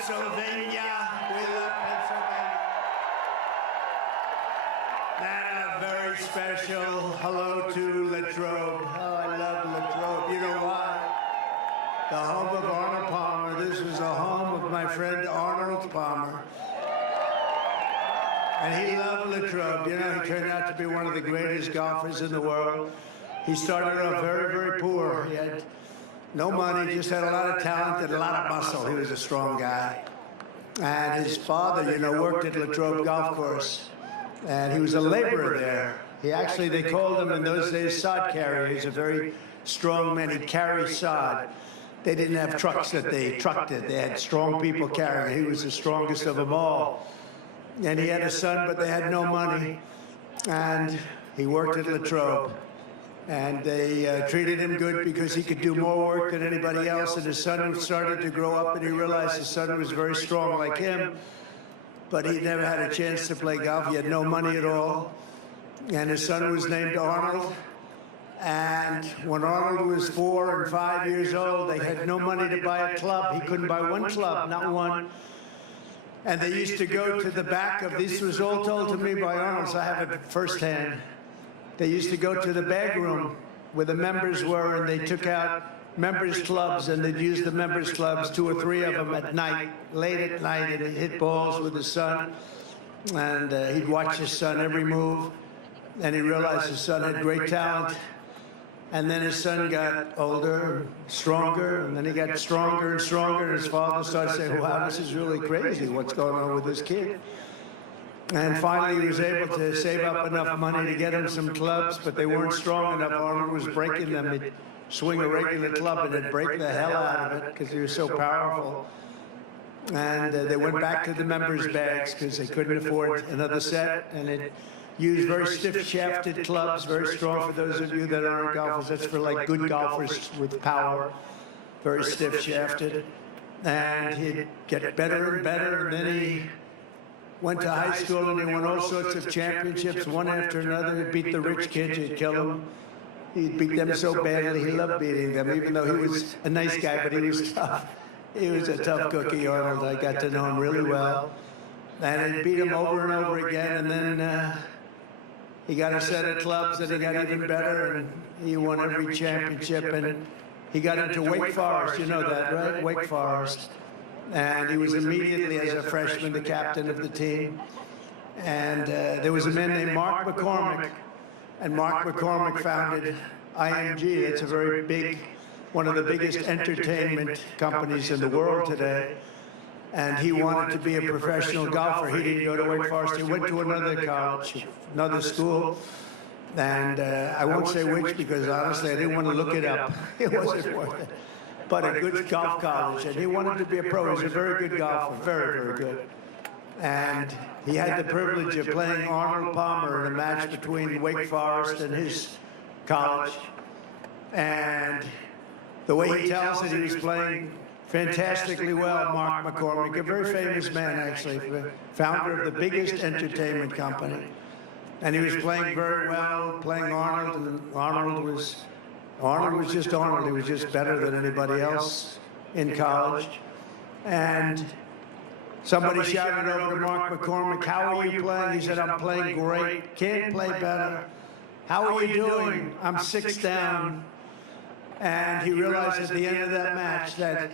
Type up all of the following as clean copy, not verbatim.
Pennsylvania. We love Pennsylvania. And a very special hello to Latrobe. Oh, I love Latrobe. You know why? The home of Arnold Palmer. This was the home of my friend Arnold Palmer. And he loved Latrobe. You know, he turned out to be one of the greatest golfers in the world. He started off very, very poor. He had no money, just had a lot of talent and a lot of muscle. He was a strong guy. And his father, you know, worked at Latrobe Golf Course. And he was a laborer there. He actually, they called him in those days sod carrier. He's a very strong man. He'd carry sod. They didn't have trucks that they trucked it. They had strong people carrying it. He was the strongest of them all. And he had a son, but they had no money. And he worked at Latrobe. And they treated him good because he could do more work than anybody else. And his son started to grow up, and he realized his son was very strong like him. But he never had a chance to play golf. He had no money at all. And his son was named Arnold. And when Arnold was 4 and 5 years old, they had no money to buy a club. He couldn't buy one club, not one. And they used to go to the back of, this was all told to me by Arnold, so I have it firsthand. They used to go to the bag room where the members were, and they took out members' clubs, and they'd use the members' clubs, 2 or 3 of them at night, late at night, and he'd hit balls with his son. And he'd watch his son every move, and he realized his son had great talent. And then his son got older, stronger, and then he got stronger and stronger, and his father started saying, wow, this is really crazy, what's going on with this kid? And finally, he was able to save up enough money to get him some clubs, but they weren't strong enough. Arnold was breaking them. He'd swing a regular club, and it'd break the hell out of it because he was so powerful. And they went back to the members' bags because they couldn't afford another set, and it used very stiff-shafted clubs, very strong for those of you that aren't golfers. That's for like good golfers with power, very stiff-shafted. And he'd get better and better, and then he went to high school, and he won all sorts of championships, one after another. He'd beat the rich kids, he'd kill them. He'd beat them so badly, he loved beating them, even though he was a nice guy, but he was tough. He was a tough cookie, Arnold. I got to know him really well. And he'd beat him over and over again, and then he got a set of clubs, and he got even better, and he won every championship, and he got into Wake Forest. You know that, right? Wake Forest. And he was immediately, as a freshman, the captain of the team. And there was a man named Mark McCormick, and Mark McCormick founded IMG. It's a very big, one of the biggest entertainment companies in the world today. And he wanted to be a professional golfer. He didn't go to Wake Forest. He went to another college, another school. And I won't say which because, honestly, I didn't want to look it up. It wasn't worth it. But a good golf college, and he wanted to be a pro. He was a very good golfer, very, very good. And he had the privilege of playing Arnold Palmer in a match between Wake Forest and his college. And the way he tells it, he was playing fantastically well, Mark McCormick, a very famous man, actually, founder of the biggest entertainment company. And he was playing very well, playing Arnold, and Arnold was just Arnold. He was just better than anybody else in college. And somebody shouted over to Mark McCormick, how are you playing? He said, I'm playing great. Can't play better. How are you doing? I'm 6 down. And he realized at the end of that match that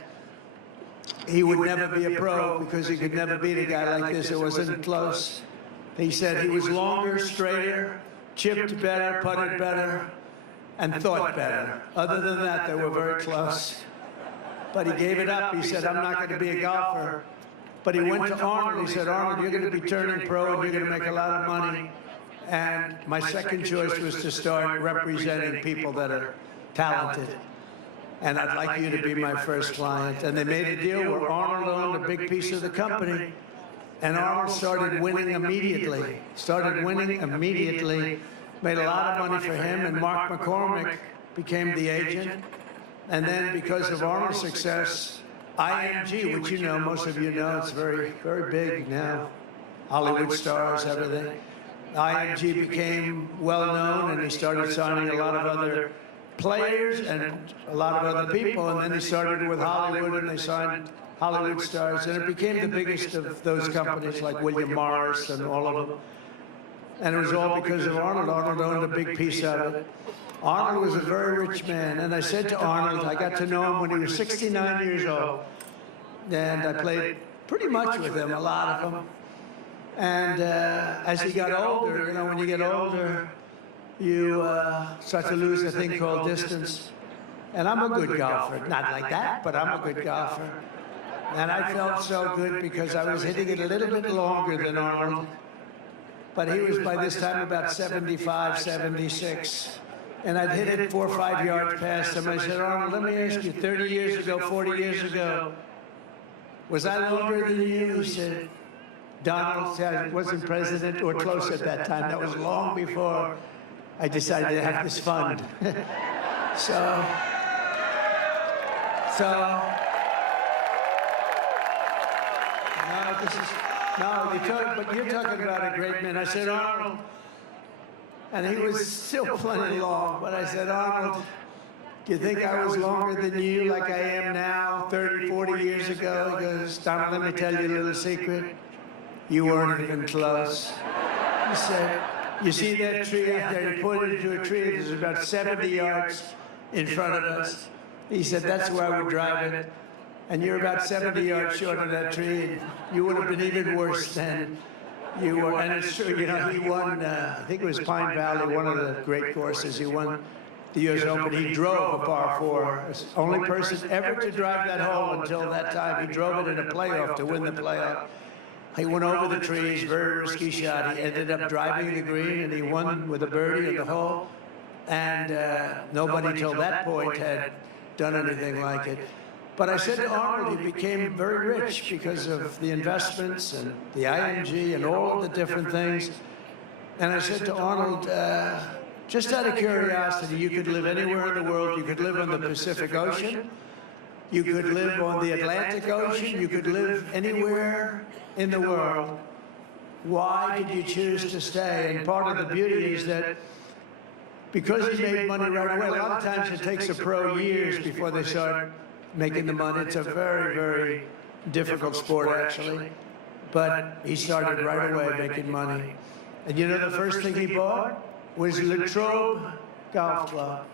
he would never be a pro because he could never beat a guy like this. It wasn't close. He said he was longer, straighter, chipped better, putted better, and thought better. Other than that, they were very close. But he gave it up. He said, I'm not going to be a golfer. But he went to Arnold. He said, Arnold, you're going to be turning pro, and you're going to make a lot of money. And my second choice was to start representing people that are talented. And I'd like you to be my first client. And they made a deal where Arnold owned a big piece of the company. And Arnold started winning immediately. Made a lot of money for him, and Mark McCormick became the agent. And then because of Arnold's success, IMG, which you know, most of you know, it's very, very big now. Hollywood stars, everything. IMG became well-known, and he started signing a lot of other players and a lot of other people. And then he started with Hollywood, and they signed Hollywood stars, and it became the biggest of those companies like William Morris and all of them. And it was all because of Arnold. Arnold owned a big piece of it. Arnold was a very rich man, and I said to Arnold, I got to know him when he was 69 years old, and I played pretty much with him, a lot of them. And as he got older, you know, when you get older, you start to lose a thing called distance. And I'm a good golfer, not like that, but I'm a good golfer. And I felt so good because I was hitting it a little bit longer than Arnold. But he was by this time about 75, 76. And I'd hit it 4 or 5 yards past him. I said, Arnold, let me ask you, 30 years ago, 40 years ago, was I longer than you? He said, Donald wasn't president or close at that time. That was long before I decided to have this fund. But you're talking about a great man. I said, Arnold, and he was still plenty long, but I said, Arnold, do you think I was longer than you like I am now, 30, 40 years ago? He goes, Donald, let me tell you a little secret. You weren't even close. He said, you see that tree out there? He pointed to a tree that was about 70 yards in front of us. He said, that's where I would drive it. And you're about 70 yards short of that tree. You would have been even worse than you were. And it's true, you know, he won, I think it was Pine Valley, one of the great courses. He won the U.S. Open. He drove a par 4. Only person ever to drive that hole until that time. He drove it in a playoff to win the playoff. He went over the trees, very risky shot. He ended up driving the green, and he won with a birdie in the hole. And nobody till that point had done anything like it. But I said to Arnold, he became very rich because of the investments and the IMG and all of the different things. And I said to Arnold, just out of curiosity, you could live anywhere in the world. You could live on the Pacific Ocean. You could live on the Atlantic Ocean. You could live anywhere in the world. Why did you choose to stay? And part of the beauty is that because he made money right away, a lot of times it takes a pro years before they start making the money. It's a very, very difficult sport, actually. But he started right away making money. And you know the first thing he bought was Latrobe Golf Club.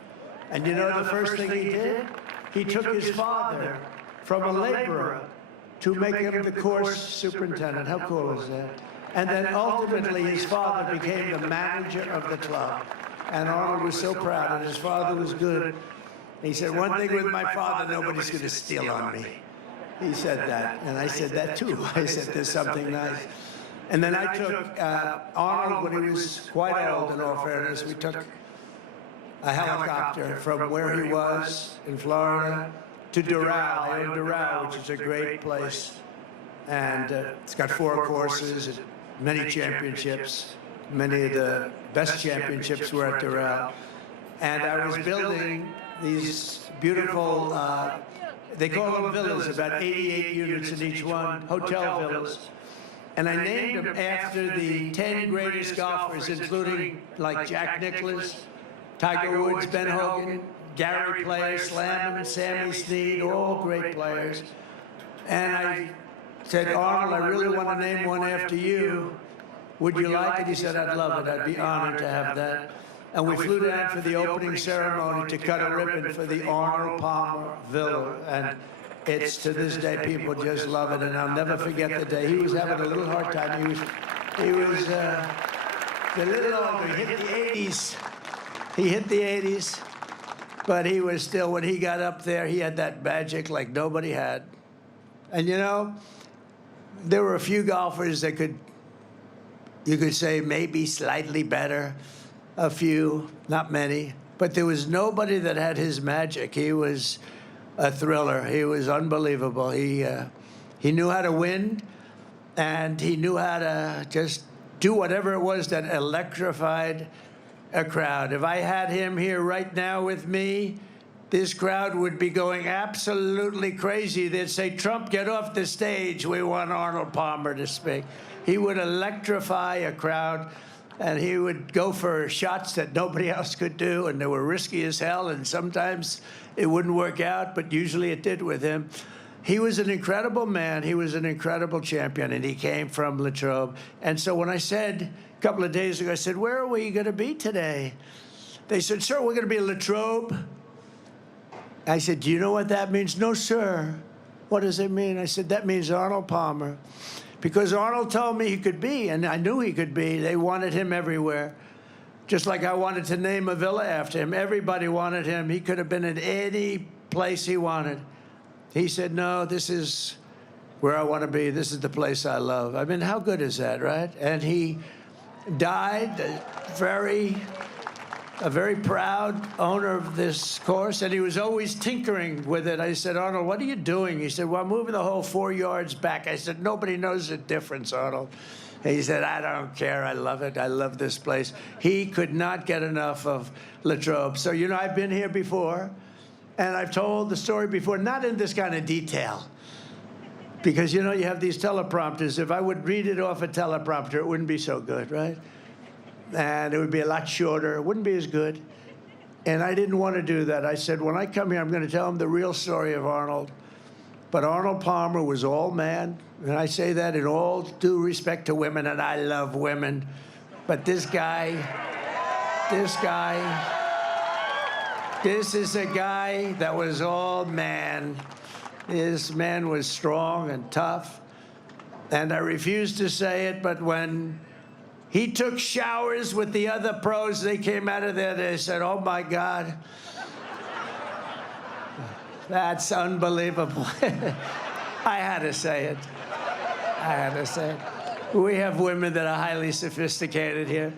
And you know the first thing he did? He took his father from a laborer to make him the course superintendent. How cool is that? And then ultimately his father became the manager of the club. And Arnold was so proud, and his father was good. He said, one thing with my father, nobody's going to steal on me. He said that, and I said that too. I said, there's something nice. And then I took Arnold, when he was quite old, in all fairness, we took a helicopter from where he was in Florida to Doral, in Doral, which is a great place. And it's got 4 courses, and many championships. Many of the best championships were at Doral. And I was building these beautiful, they call them villas, about 88 units in each one, hotel villas. And I named them after the 10 greatest golfers, including like Jack Nicklaus, Tiger Woods, Ben Hogan, Gary Player, Slammin', Sammy Snead, all great players. And I said, Arnold, I really want to name one after you. Would you like it? He said, I'd love it. I'd be honored to have that. And we flew down for the opening ceremony to cut a ribbon for the Arnold Palmer Villa. And it's, to this day, people just love it. And I'll never forget the day. He was having a little hard time. He was a little older. He hit the 80s. He hit the 80s. But he was still, when he got up there, he had that magic like nobody had. And, you know, there were a few golfers that you could say maybe slightly better. A few, not many, but there was nobody that had his magic. He was a thriller. He was unbelievable. He knew how to win, and he knew how to just do whatever it was that electrified a crowd. If I had him here right now with me, this crowd would be going absolutely crazy. They'd say, Trump, get off the stage. We want Arnold Palmer to speak. He would electrify a crowd. And he would go for shots that nobody else could do, and they were risky as hell, and sometimes it wouldn't work out, but usually it did with him. he was an incredible man. He was an incredible champion, and he came from Latrobe. And so when I said a couple of days ago, I said, where are we going to be today? They said, sir, we're going to be in Latrobe. I said, do you know what that means? No, sir. What does it mean? I said, that means Arnold Palmer. Because Arnold told me he could be, and I knew he could be. They wanted him everywhere. Just like I wanted to name a villa after him. Everybody wanted him. He could have been in any place he wanted. He said, no, this is where I want to be. This is the place I love. I mean, how good is that, right? And he died a very proud owner of this course, and he was always tinkering with it. I said, Arnold, what are you doing? He said, well, I'm moving the whole 4 yards back. I said, nobody knows the difference, Arnold. And he said, I don't care. I love it. I love this place. He could not get enough of Latrobe. So, you know, I've been here before, and I've told the story before, not in this kind of detail. Because, you know, you have these teleprompters. If I would read it off a teleprompter, it wouldn't be so good, right? And it would be a lot shorter. It wouldn't be as good. And I didn't want to do that. I said, when I come here, I'm going to tell them the real story of Arnold. But Arnold Palmer was all man. And I say that in all due respect to women, and I love women. But this is a guy that was all man. This man was strong and tough. And I refuse to say it, but when he took showers with the other pros, they came out of there, they said, oh my God, that's unbelievable. I had to say it. I had to say it. We have women that are highly sophisticated here,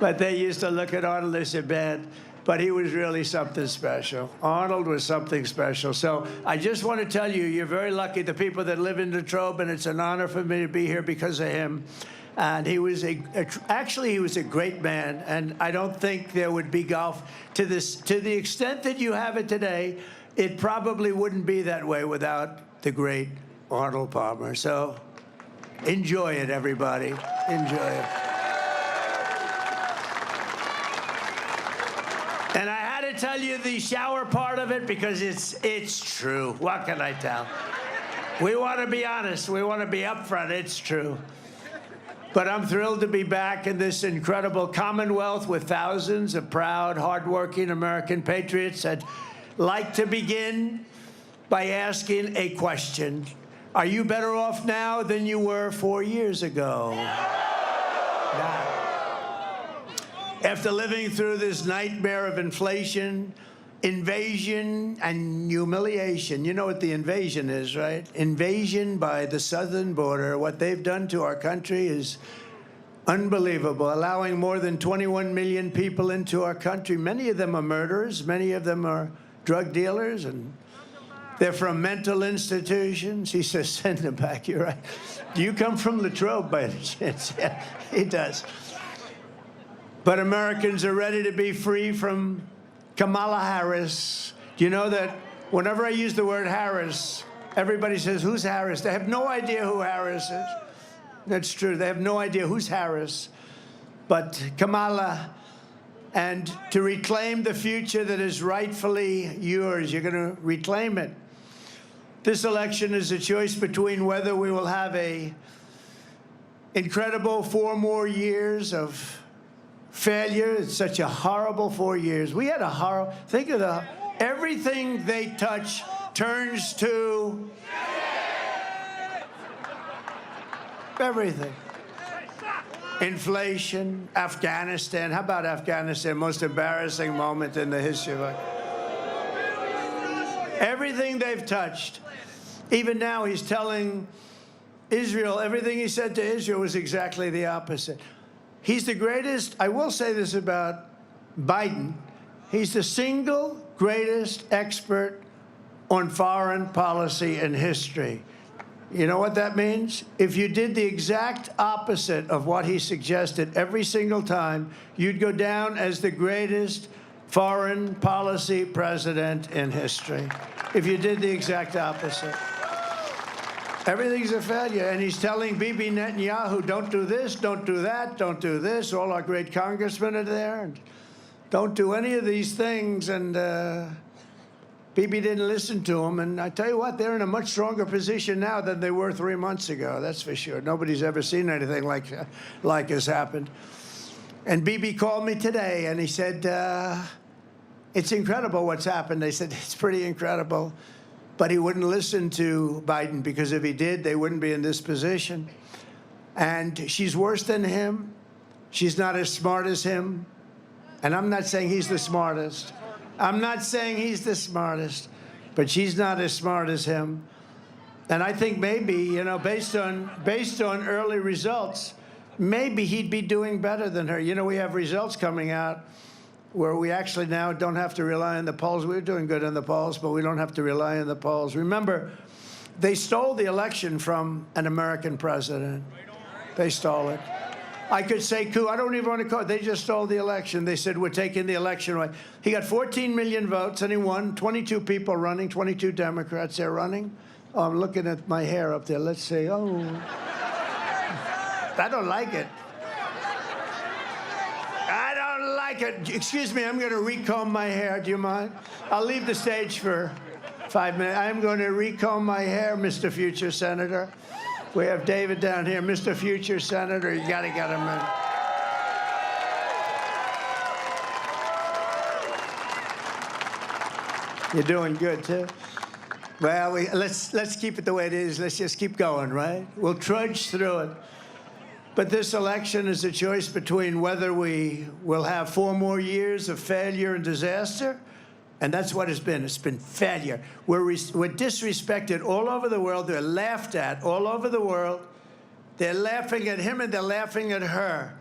but they used to look at Arnold and say, bad. But he was really something special. Arnold was something special. So I just want to tell you, you're very lucky, the people that live in Latrobe, and it's an honor for me to be here because of him. And he was actually, he was a great man. And I don't think there would be golf to the extent that you have it today. It probably wouldn't be that way without the great Arnold Palmer. So enjoy it, everybody. Enjoy it. And I had to tell you the shower part of it because it's true. What can I tell? We want to be honest. We want to be upfront. It's true. But I'm thrilled to be back in this incredible Commonwealth with thousands of proud, hardworking American patriots. I'd like to begin by asking a question. Are you better off now than you were 4 years ago? No. After living through this nightmare of inflation, invasion, and humiliation, you know what the invasion is, right? Invasion by the southern border. What they've done to our country is unbelievable, allowing more than 21 million people into our country. Many of them are murderers. Many of them are drug dealers, and they're from mental institutions. He says, send them back. You're right. Do you come from Latrobe by any chance? Yeah, he does. But Americans are ready to be free from Kamala Harris. Do you know that whenever I use the word Harris, everybody says, who's Harris? They have no idea who Harris is. That's true. They have no idea who's Harris. But Kamala, and to reclaim the future that is rightfully yours, you're going to reclaim it. This election is a choice between whether we will have a incredible 4 more years of failure. It's such a horrible 4 years. We had a horrible, think of everything they touch turns to everything. Inflation, Afghanistan. How about Afghanistan? Most embarrassing moment in the history of our... Everything they've touched. Even now, he's telling Israel, everything he said to Israel was exactly the opposite. He's the greatest. I will say this about Biden. He's the single greatest expert on foreign policy in history. You know what that means? If you did the exact opposite of what he suggested every single time, you'd go down as the greatest foreign policy president in history. If you did the exact opposite. Everything's a failure. And he's telling Bibi Netanyahu, don't do this, don't do that, don't do this. All our great congressmen are there. And don't do any of these things. And Bibi didn't listen to him, and I tell you what, they're in a much stronger position now than they were 3 months ago. That's for sure. Nobody's ever seen anything like has happened. And Bibi called me today, and he said, it's incredible what's happened. They said, it's pretty incredible. But he wouldn't listen to Biden, because if he did, they wouldn't be in this position. And she's worse than him. She's not as smart as him. And I'm not saying he's the smartest. I'm not saying he's the smartest, but she's not as smart as him. And I think maybe, you know, based on early results, maybe he'd be doing better than her. You know, we have results coming out where we actually now don't have to rely on the polls. We're doing good in the polls, but we don't have to rely on the polls. Remember, they stole the election from an American president. They stole it. I could say coup. I don't even want to call it. They just stole the election. They said, we're taking the election away. He got 14 million votes, and he won. 22 people running, 22 Democrats there running. Oh, I'm looking at my hair up there. Let's see. Oh, I don't like it. I don't like it. Excuse me, I'm going to recomb my hair. Do you mind? I'll leave the stage for 5 minutes. I'm going to recomb my hair, Mr. Future Senator. We have David down here. Mr. Future Senator, you got to get him in. You're doing good, too. Well, let's keep it the way it is. Let's just keep going, right? We'll trudge through it. But this election is a choice between whether we will have 4 more years of failure and disaster, and that's what it's been. It's been failure. We're disrespected all over the world. They're laughed at all over the world. They're laughing at him, and they're laughing at her.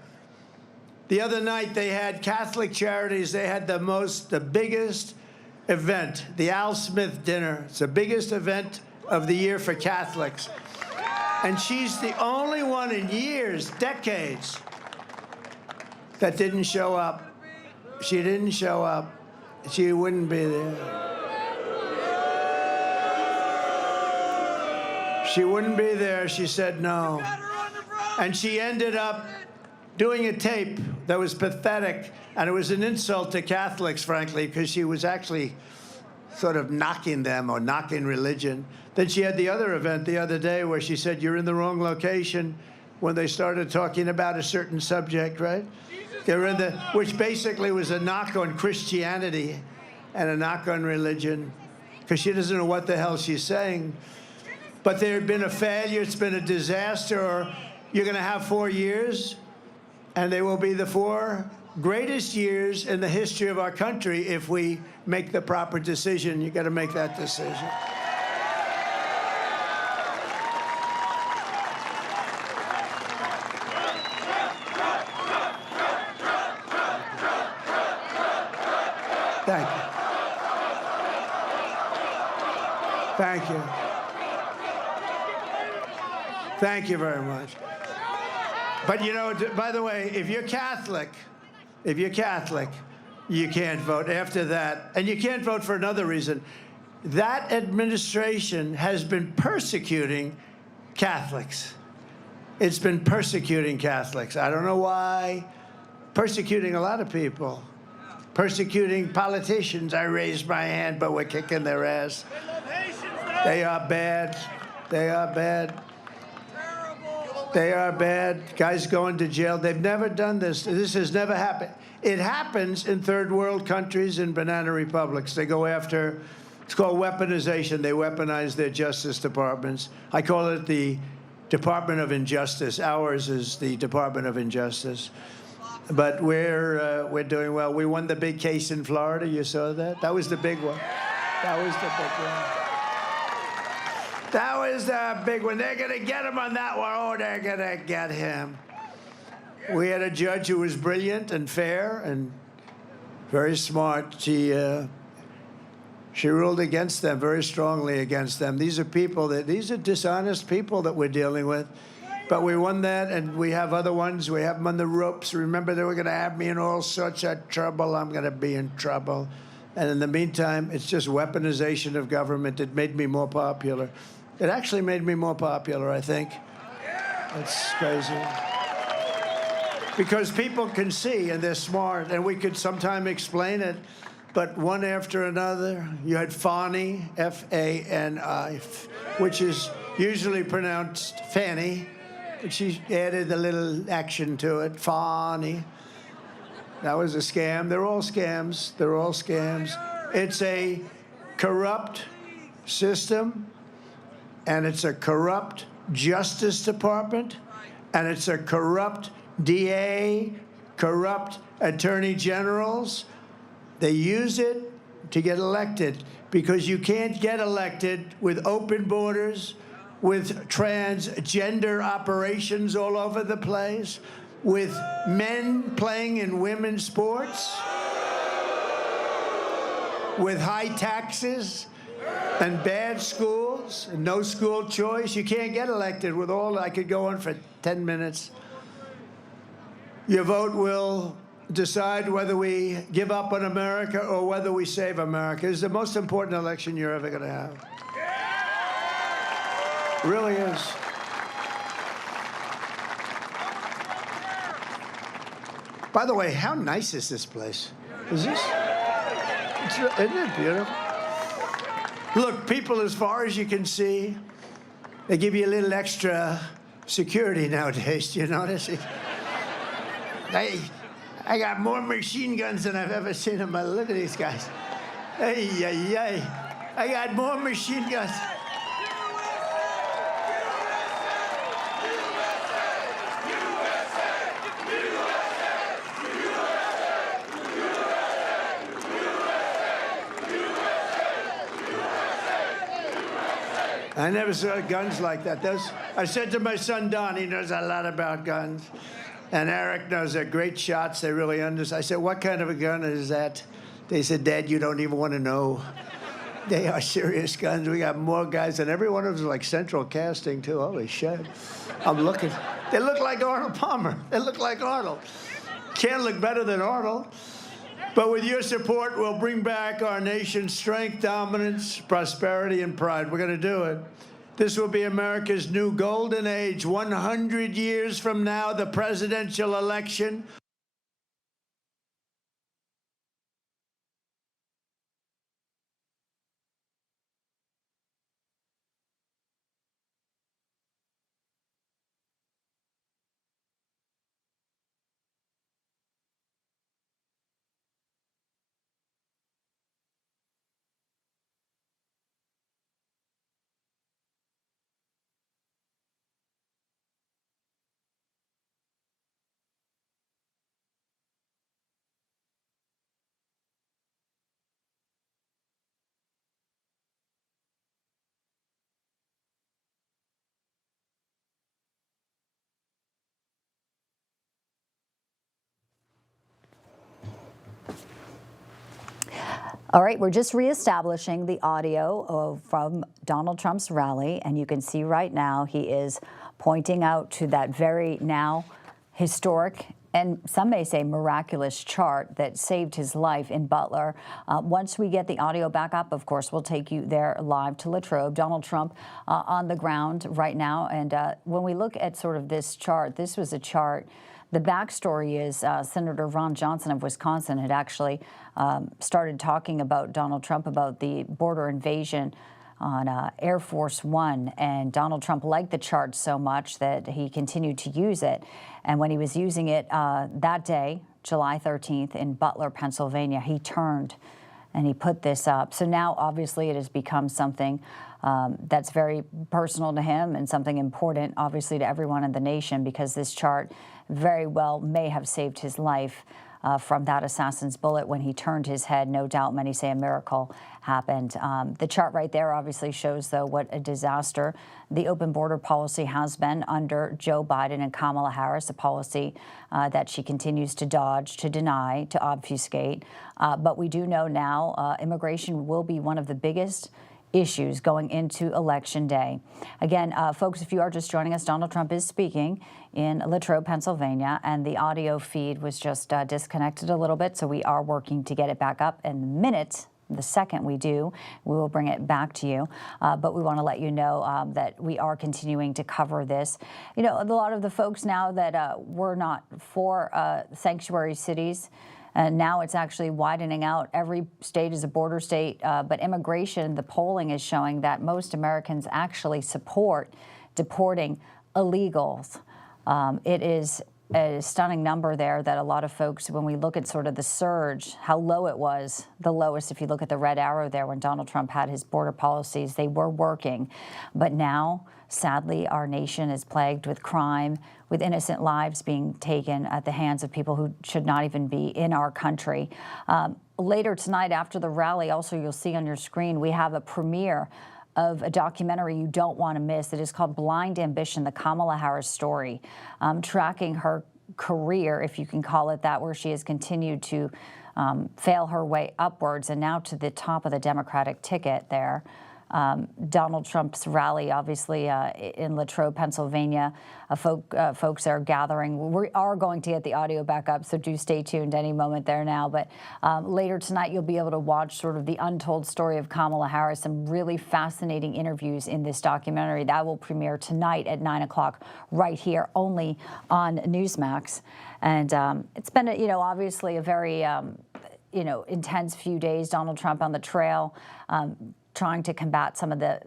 The other night, they had Catholic Charities. They had the biggest event, the Al Smith dinner. It's the biggest event of the year for Catholics. And she's the only one in years, decades, that didn't show up. She didn't show up. She wouldn't be there. She wouldn't be there. She said no. And she ended up doing a tape that was pathetic, and it was an insult to Catholics, frankly, because she was actually sort of knocking them or knocking religion. Then she had the other event the other day where she said, you're in the wrong location, when they started talking about a certain subject, right? They were in which basically was a knock on Christianity and a knock on religion, because she doesn't know what the hell she's saying. But there had been a failure, it's been a disaster, or you're going to have 4 years, and they will be the 4 greatest years in the history of our country if we make the proper decision. You got to make that decision. Thank you. Thank you. Thank you very much. But, you know, by the way, if you're Catholic, you can't vote after that. And you can't vote for another reason. That administration has been persecuting Catholics. It's been persecuting Catholics. I don't know why. Persecuting a lot of people. Persecuting politicians. I raised my hand, but we're kicking their ass. They are bad. They are bad. They are bad. Guys going to jail. They've never done this. This has never happened. It happens in third world countries and banana republics. They go after, it's called weaponization. They weaponize their justice departments. I call it the Department of Injustice. Ours is the Department of Injustice. But we're doing well. We won the big case in Florida. You saw that? That was the big one. That was the big one. That was the big one. They're going to get him on that one. Oh, they're going to get him. We had a judge who was brilliant and fair and very smart. She ruled against them, very strongly against them. These are dishonest people that we're dealing with. But we won that, and we have other ones. We have them on the ropes. Remember, they were going to have me in all sorts of trouble. I'm going to be in trouble. And in the meantime, it's just weaponization of government. It made me more popular. It actually made me more popular, I think. It's crazy. Because people can see, and they're smart, and we could sometime explain it. but one after another. You had Fani, F-A-N-I, which is usually pronounced Fanny, but she added a little action to it, Fani. That was a scam. They're all scams. They're all scams. It's a corrupt system, and it's a corrupt Justice Department, and it's a corrupt DA, corrupt attorney generals. They use it to get elected because you can't get elected with open borders, with transgender operations all over the place, with men playing in women's sports, with high taxes and bad schools and no school choice. You can't get elected with all. I could go on for 10 minutes. Your vote will decide whether we give up on America or whether we save America. It's the most important election you're ever going to have. It really is. By the way, how nice is this place? Is this? Isn't it beautiful? Look, people as far as you can see, they give you a little extra security nowadays. Do you notice? I got more machine guns than I've ever seen in my life. Look at these guys. Hey, hey, hey. I got more machine guns. I never saw guns like that. I said to my son, Don, he knows a lot about guns. And Eric knows they're great shots. They really understand. I said, what kind of a gun is that? They said, Dad, you don't even want to know. They are serious guns. We got more guys, and every one of them is like central casting, too. Holy shit. I'm looking. They look like Arnold Palmer. They look like Arnold. Can't look better than Arnold. But with your support, we'll bring back our nation's strength, dominance, prosperity, and pride. We're going to do it. This will be America's new golden age. 100 years from now, the presidential election. All right, we're just reestablishing the audio from Donald Trump's rally, and you can see right now he is pointing out to that very now historic and some may say miraculous chart that saved his life in Butler. Once we get the audio back up, of course, we'll take you there live to Latrobe. Donald Trump on the ground right now. And when we look at sort of this chart, this was a chart. The backstory is Senator Ron Johnson of Wisconsin had actually started talking about Donald Trump, about the border invasion on Air Force One, and Donald Trump liked the chart so much that he continued to use it. And when he was using it that day, July 13th, in Butler, Pennsylvania, he turned and he put this up. So now, obviously, it has become something that's very personal to him and something important, obviously, to everyone in the nation, because this chart very well may have saved his life from that assassin's bullet when he turned his head. No doubt, many say a miracle happened. The chart right there obviously shows, though, what a disaster the open border policy has been under Joe Biden and Kamala Harris, a policy that she continues to dodge, to deny, to obfuscate. But we do know now immigration will be one of the biggest issues going into Election Day. Again, folks, if you are just joining us, Donald Trump is speaking in Latrobe, Pennsylvania, and the audio feed was just disconnected a little bit, so we are working to get it back up. In the second we do, we will bring it back to you. But we want to let you know that we are continuing to cover this. You know, a lot of the folks now that were not for sanctuary cities, And now it's actually widening out. Every state is a border state, but immigration, the polling is showing that most Americans actually support deporting illegals. It is a stunning number there that a lot of folks, when we look at sort of the surge, how low it was, the lowest, if you look at the red arrow there, when Donald Trump had his border policies, they were working. But now, sadly, our nation is plagued with crime, with innocent lives being taken at the hands of people who should not even be in our country. Later tonight, after the rally, also you'll see on your screen, we have a premiere of a documentary you don't want to miss. It is called Blind Ambition, the Kamala Harris story, tracking her career, if you can call it that, where she has continued to fail her way upwards and now to the top of the Democratic ticket there. Donald Trump's rally, obviously, in Latrobe, Pennsylvania. Folks are gathering. We are going to get the audio back up, so do stay tuned any moment there now. But later tonight, you'll be able to watch sort of the untold story of Kamala Harris, some really fascinating interviews in this documentary. That will premiere tonight at 9 o'clock right here, only on Newsmax. And it's been, obviously a very, intense few days. Donald Trump on the trail, trying to combat some of the,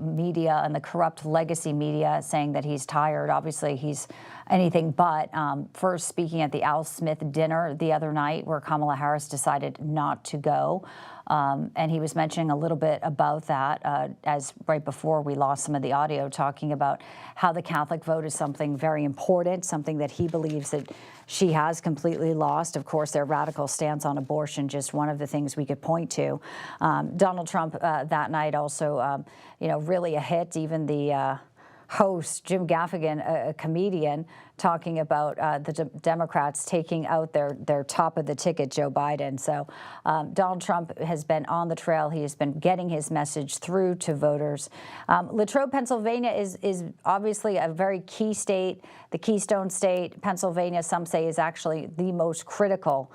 media and the corrupt legacy media, saying that he's tired. Obviously, he's anything but. First, speaking at the Al Smith dinner the other night, where Kamala Harris decided not to go. And he was mentioning a little bit about that as right before we lost some of the audio, talking about how the Catholic vote is something very important, something that he believes that she has completely lost. Of course, their radical stance on abortion, just one of the things we could point to. Donald Trump that night also, really a hit. Even the host, Jim Gaffigan, a comedian, talking about the Democrats taking out their top of the ticket, Joe Biden. So Donald Trump has been on the trail. He has been getting his message through to voters. Latrobe, Pennsylvania is obviously a very key state, the Keystone State. Pennsylvania, some say, is actually the most critical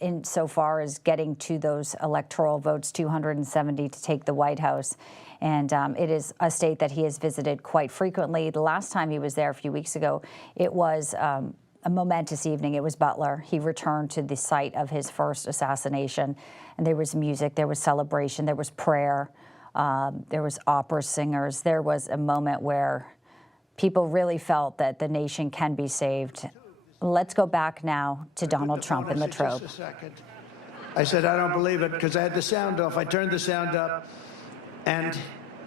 insofar as getting to those electoral votes, 270 to take the White House. And it is a state that he has visited quite frequently. The last time he was there a few weeks ago, it was a momentous evening. It was Butler. He returned to the site of his first assassination, and there was music, there was celebration, there was prayer, there was opera singers. There was a moment where people really felt that the nation can be saved. Let's go back now to Donald Trump in Latrobe. Just a second. I said, I don't believe it, because I had the sound off. I turned the sound up, and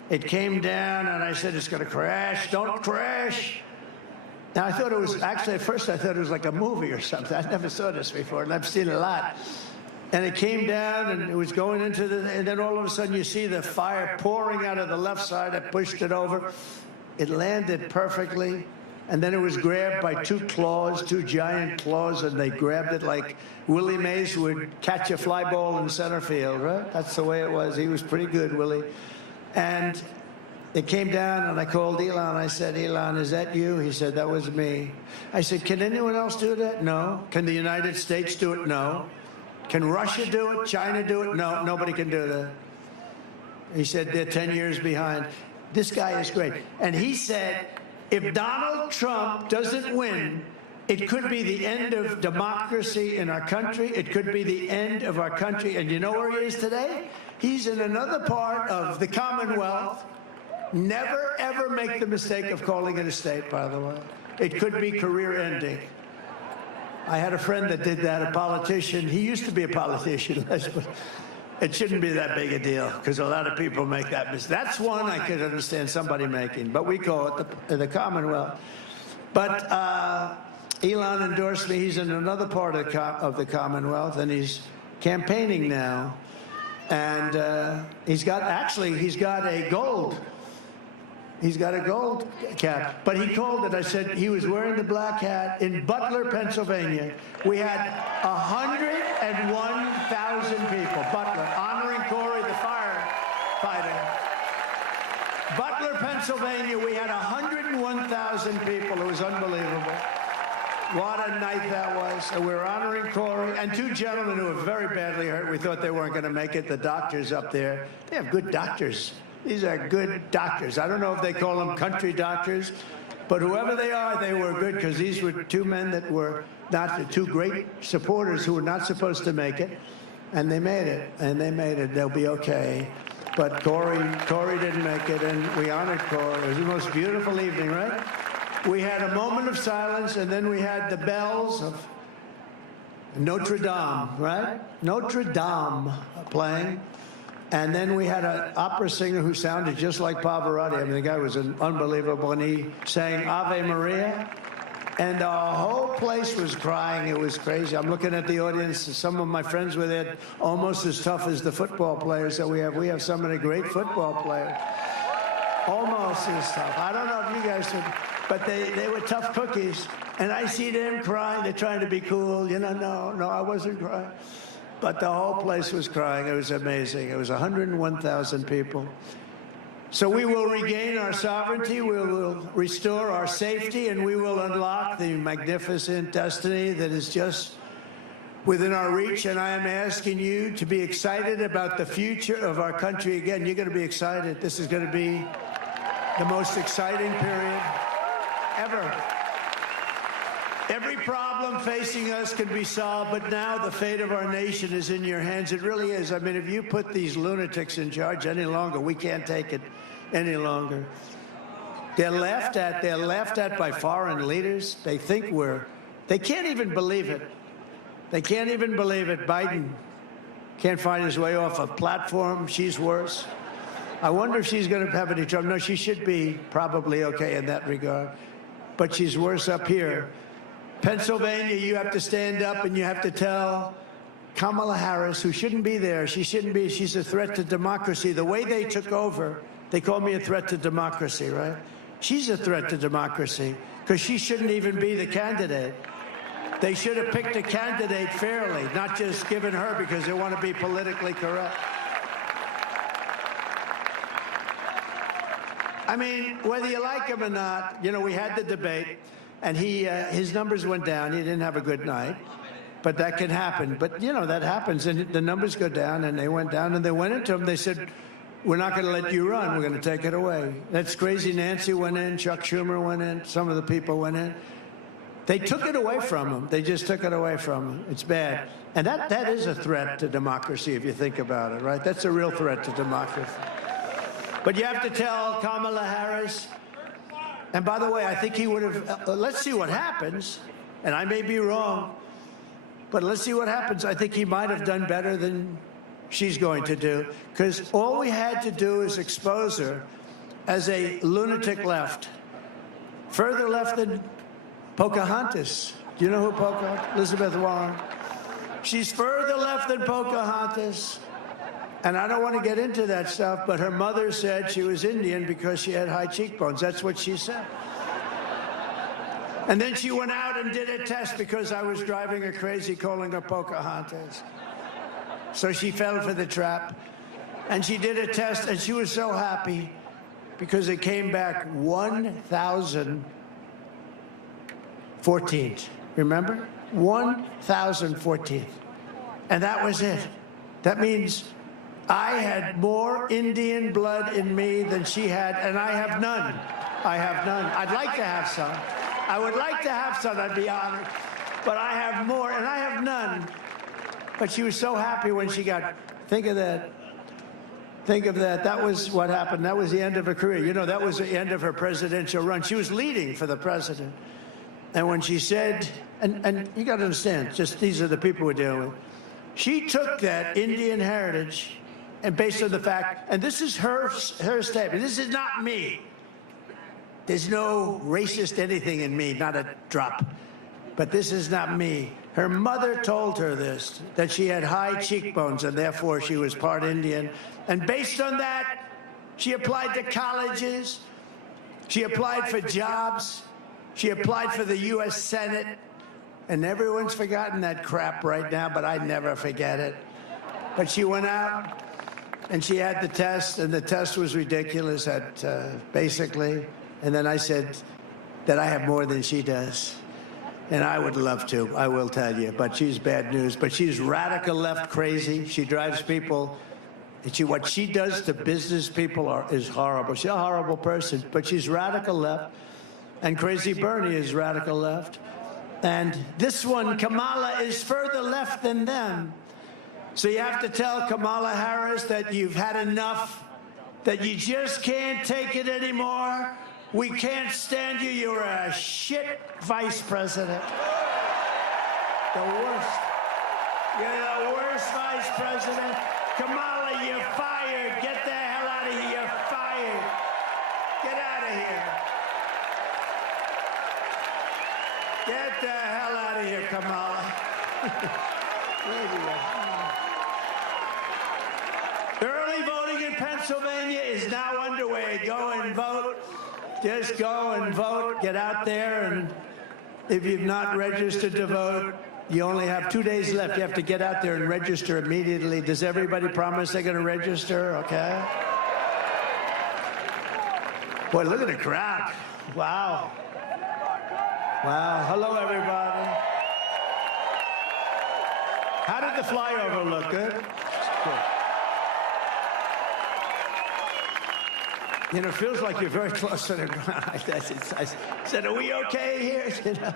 it came down, and I said, it's going to crash. Don't crash. Now, I thought it was, actually, at first, I thought it was like a movie or something. I never saw this before, and I've seen it a lot. And it came down, and it was going into the, and then all of a sudden, you see the fire pouring out of the left side. I pushed it over. It landed perfectly. And then it was grabbed by two claws, two giant claws, and they grabbed it like Willie Mays would catch a fly ball in center field, right? That's the way it was. He was pretty good, Willie. And it came down, and I called Elon. I said, Elon, is that you? He said, that was me. I said, can anyone else do that? No. Can the United States do it? No. Can Russia do it? China do it? No, nobody can do that. He said, they're 10 years behind. This guy is great. And he said, if Donald Trump doesn't win, it could be the end of democracy in our country. It could be the end of our country. And you know where he is today? He's in another part of the Commonwealth. Never, ever make the mistake of calling it a state, by the way. It could be career-ending. I had a friend that did that, a politician. He used to be a politician, but it shouldn't be that big a deal, because a lot of people make that mistake. That's one I could understand somebody making, but we call it the Commonwealth. But Elon endorsed me. He's in another part of the Commonwealth, and he's campaigning now. And he's got a gold. He's got a gold cap. But he called it, I said, he was wearing the black hat in Butler, Pennsylvania. We had 101,000 people. Butler, honoring Corey, the firefighter. Butler, Pennsylvania, we had 101,000 people. It was unbelievable. What a night that was. And we were honoring Corey and two gentlemen who were very badly hurt. We thought they weren't going to make it. The doctors up there, they have good doctors. These are good doctors. I don't know if they call them country doctors, but whoever they are, they were good, because these were two men that were not the two great supporters who were not supposed to make it, and they made it, and they made it. They'll be okay. But Corey didn't make it, and we honored Corey. It was the most beautiful evening, right? We had a moment of silence, and then we had the bells of Notre Dame, right? Notre Dame playing. And then we had an opera singer who sounded just like Pavarotti. I mean, the guy was unbelievable, and he sang Ave Maria. And the whole place was crying. It was crazy. I'm looking at the audience. Some of my friends were there, almost as tough as the football players that we have. We have some of the great football players. Almost as tough. I don't know if you guys would, but they were tough cookies. And I see them crying. They're trying to be cool. You know, no, I wasn't crying. But the whole place was crying. It was amazing. It was 101,000 people. So we will regain our sovereignty, we will restore our safety, and we will unlock the magnificent destiny that is just within our reach. And I am asking you to be excited about the future of our country. Again, you're going to be excited. This is going to be the most exciting period ever. Every problem facing us can be solved, but now the fate of our nation is in your hands. It really is. I mean, if you put these lunatics in charge any longer, we can't take it any longer. They're laughed at by foreign leaders. They think they can't even believe it. They can't even believe it. Biden can't find his way off a platform. She's worse. I wonder if she's going to have any trouble. No, she should be probably okay in that regard. But she's worse up here. Pennsylvania, you have to stand up and you have to tell Kamala Harris, who shouldn't be there, she's a threat to democracy. The way they took over, they call me a threat to democracy, right? She's a threat to democracy because she shouldn't even be the candidate. They should have picked a candidate fairly, not just given her because they want to be politically correct. I mean, whether you like him or not, you know, we had the debate. And his numbers went down. He didn't have a good night. But that can happen. But, you know, that happens. And the numbers go down, and they went down. And they went into him. They said, we're not going to let you run. We're going to take it away. That's crazy. Nancy went in. Chuck Schumer went in. Some of the people went in. They took it away from him. They just took it away from him. It's bad. And that is a threat to democracy, if you think about it, right? That's a real threat to democracy. But you have to tell Kamala Harris. And by the way, I think he would have, let's see what happens, and I may be wrong, but let's see what happens. I think he might have done better than she's going to do, because all we had to do is expose her as a lunatic left, further left than Pocahontas. Do you know who Pocahontas? Elizabeth Warren. She's further left than Pocahontas. And I don't want to get into that stuff, but her mother said she was Indian because she had high cheekbones. That's what she said. And then she went out and did a test because I was driving her crazy, calling her Pocahontas. So she fell for the trap. And she did a test, and she was so happy because it came back 1,014th. Remember? 1,014th. And that was it. That means I had more Indian blood in me than she had, and I have none. I have none. I'd like to have some. I would like to have some, I'd be honored. But I have more, and I have none. But she was so happy when she got, think of that. Think of that. That was what happened. That was the end of her career. You know, that was the end of her presidential run. She was leading for the president. And when she said, and you got to understand, just these are the people we're dealing with. She took that Indian heritage, and based on the fact, and this is her statement, this is not me. There's no racist anything in me, not a drop. But this is not me. Her mother told her this, that she had high cheekbones, and therefore she was part Indian. And based on that, she applied to colleges, she applied for jobs, she applied for the U.S. Senate, and everyone's forgotten that crap right now, but I never forget it. But she went out, and she had the test, and the test was ridiculous basically. And then I said that I have more than she does. And I would love to, I will tell you, but she's bad news. But she's radical left crazy. She drives people. What she does to business people is horrible. She's a horrible person, but she's radical left. And Crazy Bernie is radical left. And this one, Kamala, is further left than them. So you have to tell Kamala Harris that you've had enough, that you just can't take it anymore. We can't stand you. You're a shit vice president. The worst. You're the worst vice president. Kamala, you're fired. Get the hell out of here. You're fired. Get out of here. Get the hell out of here, Kamala. Early voting in Pennsylvania is now underway. Go and vote. Just go and vote. Get out there, and if you've not registered to vote, you only have 2 days left. You have to get out there and register immediately. Does everybody promise they're going to register? Okay. Boy, look at the crowd. Wow. Wow. Hello, everybody. How did the flyover look? Good? Good. You know, it feels like you're very close to the ground. I said, are we okay here? You know,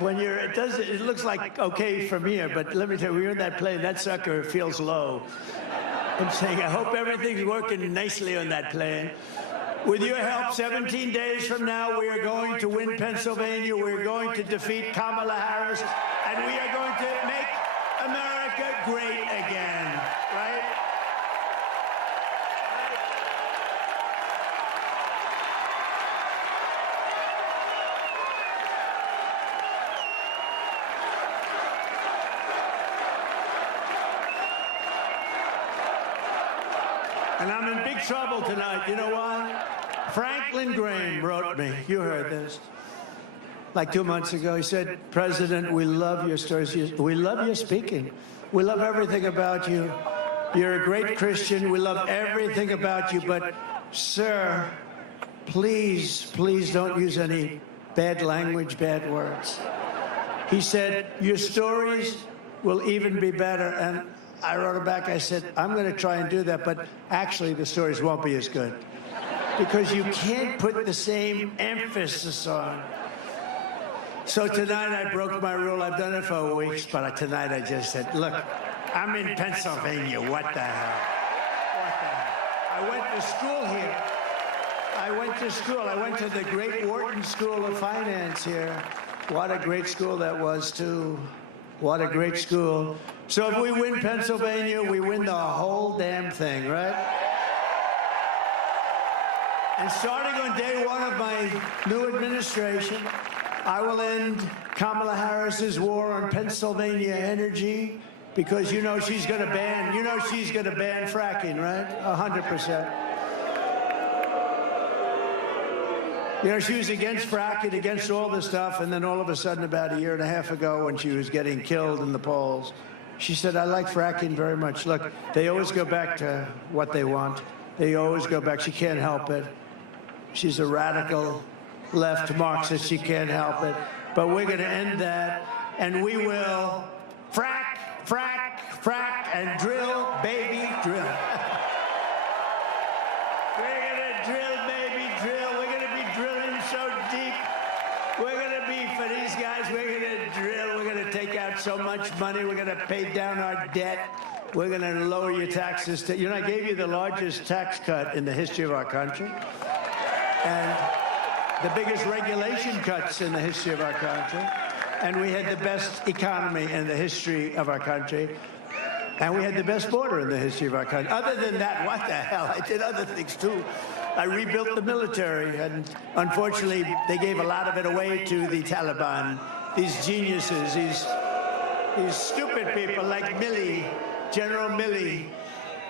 when you're, it looks like okay from here, but let me tell you, when you're in that plane, that sucker feels low. I'm saying, I hope everything's working nicely on that plane. With your help, 17 days from now, we are going to win Pennsylvania. We're going to defeat Kamala Harris, and we are going to make America great again, right? And I'm in big trouble tonight. You know why? Franklin Graham wrote me. You heard this. Like 2 months ago, he said, President, we love your stories. We love your speaking. We love everything about you. You're a great Christian. We love everything about you. But, sir, please, please don't use any bad language, bad words. He said, your stories will even be better. And I wrote him back. I said, I'm going to try and do that, but actually the stories won't be as good because you can't put the same emphasis on. So tonight I broke my rule. I've done it for weeks, but tonight I just said, look, I'm in Pennsylvania. What the hell? What the hell? I went to school here. I went to school. I went to the great Wharton School of Finance here. What a great school that was, too. What a great school. So if we win Pennsylvania, we win the whole damn thing, right? And starting on day one of my new administration, I will end Kamala Harris's war on Pennsylvania energy because you know she's going to ban, fracking, right? 100%. You know, she was against fracking, against all this stuff, and then all of a sudden, about a year and a half ago, when she was getting killed in the polls, she said, I like fracking very much. Look, they always go back to what they want. They always go back. She can't help it. She's a radical left Marxist. She can't help it. But we're going to end that, and we will frack, frack, frack, and drill, baby, drill. We're going to drill, baby, drill. We're going to be drilling so deep. We're going to be, for these guys, we're going to drill. We're going to take out so much money. We're going to pay down our debt. We're going to lower your taxes. You know, I gave you the largest tax cut in the history of our country. And the biggest regulation cuts in the history of our country. And we had the best economy in the history of our country. And we had the best border in the history of our country. Other than that, what the hell? I did other things, too. I rebuilt the military, and unfortunately, they gave a lot of it away to the Taliban. These geniuses, these stupid people like Milley, General Milley.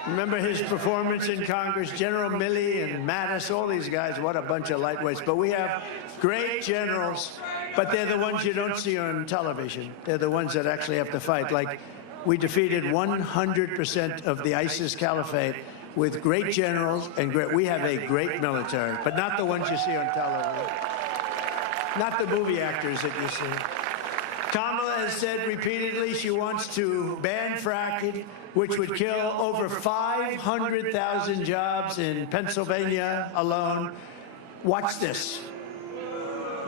Remember his performance in Congress? General Milley and Mattis, all these guys, what a bunch of lightweights. But we have great generals, but they're the ones you don't see on television. They're the ones that actually have to fight. Like, we defeated 100% of the ISIS caliphate with great generals and we have a great military, but not the ones you see on television. Not the movie actors that you see. Kamala has said repeatedly she wants to ban fracking, which would kill over 500,000 jobs in Pennsylvania alone. Watch this.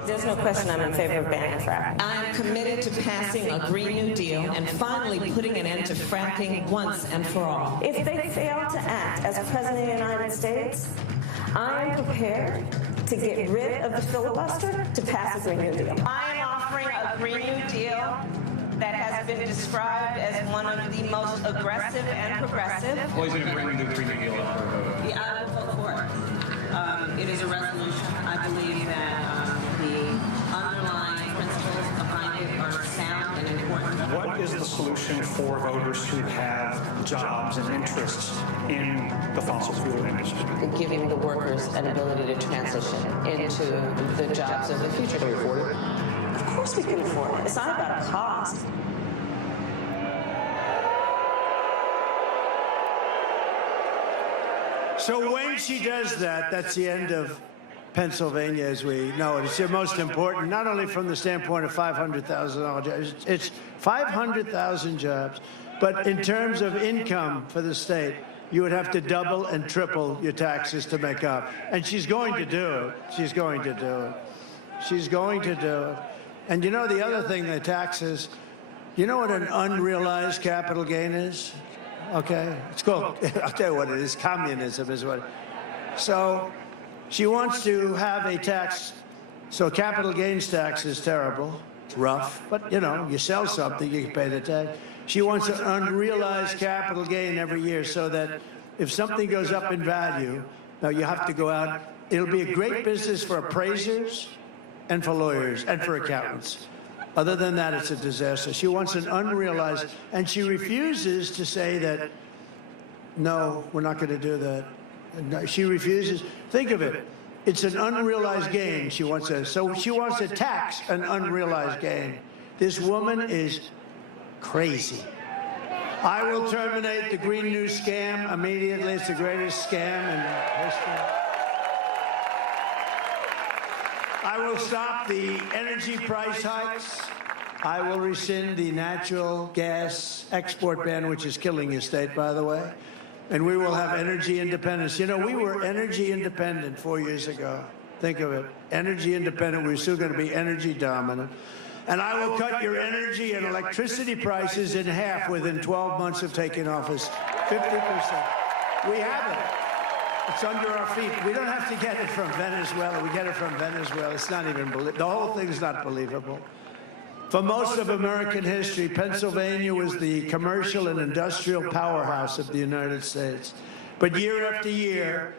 There's no question I'm in favor of banning fracking. I'm committed to passing a Green New Deal and finally putting an end to fracking once and for all. If they fail to act as President of the United States, I am prepared to get rid of the filibuster to pass a Green New Deal. I am offering a Green New Deal that has been described as one of the most aggressive and progressive. Well, he's going to bring the Green New Deal up for a vote. Yeah, I will vote for it. It is a resolution. I believe that the underlying principles behind it are sound and important. What is the solution for voters who have jobs and interests in the fossil fuel industry? Giving the workers an ability to transition into the jobs of the future. Can we afford it? Of course we can afford it. It's not about a cost. So when she does that, that's the end of Pennsylvania as we know it. It's the most important, not only from the standpoint of $500,000 jobs, it's 500,000 jobs, but in terms of income for the state, you would have to double and triple your taxes to make up. And she's going to do it. She's going to do it. She's going to do it. And you know the other thing, the taxes, you know what an unrealized capital gain is? Okay, it's called, I'll tell you what it is, communism is what it is. So she wants to have a tax, so capital gains tax is terrible, rough, but you know, you sell something, you can pay the tax. She wants an unrealized capital gain every year so that if something goes up in value, now you have to go out, it'll be a great business for appraisers and for lawyers and for accountants. Other than that, it's a disaster. She wants an unrealized, and she refuses to say that, no, we're not going to do that. No, she refuses. Think of it. It's an unrealized gain she wants to, so she wants to tax an unrealized gain. This woman is crazy. I will terminate the Green New scam immediately. It's the greatest scam in history. I will stop the energy price hikes. I will rescind the natural gas export ban, which is killing your state, by the way. And we will have energy independence. You know, we were energy independent 4 years ago. Think of it. Energy independent. We're still going to be energy dominant. And I will cut your energy and electricity prices in half within 12 months of taking office. 50%. We have it. It's under our feet. We don't have to get it from Venezuela. We get it from Venezuela. It's not even believable. The whole thing's not believable. For most of American history, Pennsylvania was the commercial and industrial powerhouse of the United States. But year after year,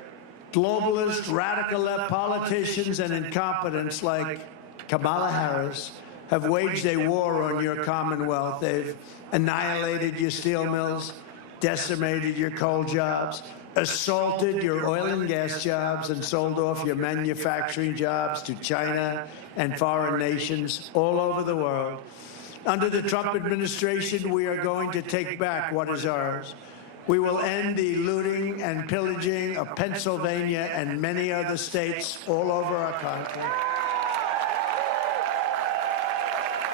globalist, radical left politicians and incompetents like Kamala Harris have waged a war on your Commonwealth. They've annihilated your steel mills, decimated your coal jobs, assaulted your oil and gas jobs, and sold off your manufacturing jobs to China and foreign nations all over the world. Under the Trump administration, we are going to take back what is ours. We will end the looting and pillaging of Pennsylvania and many other states all over our country.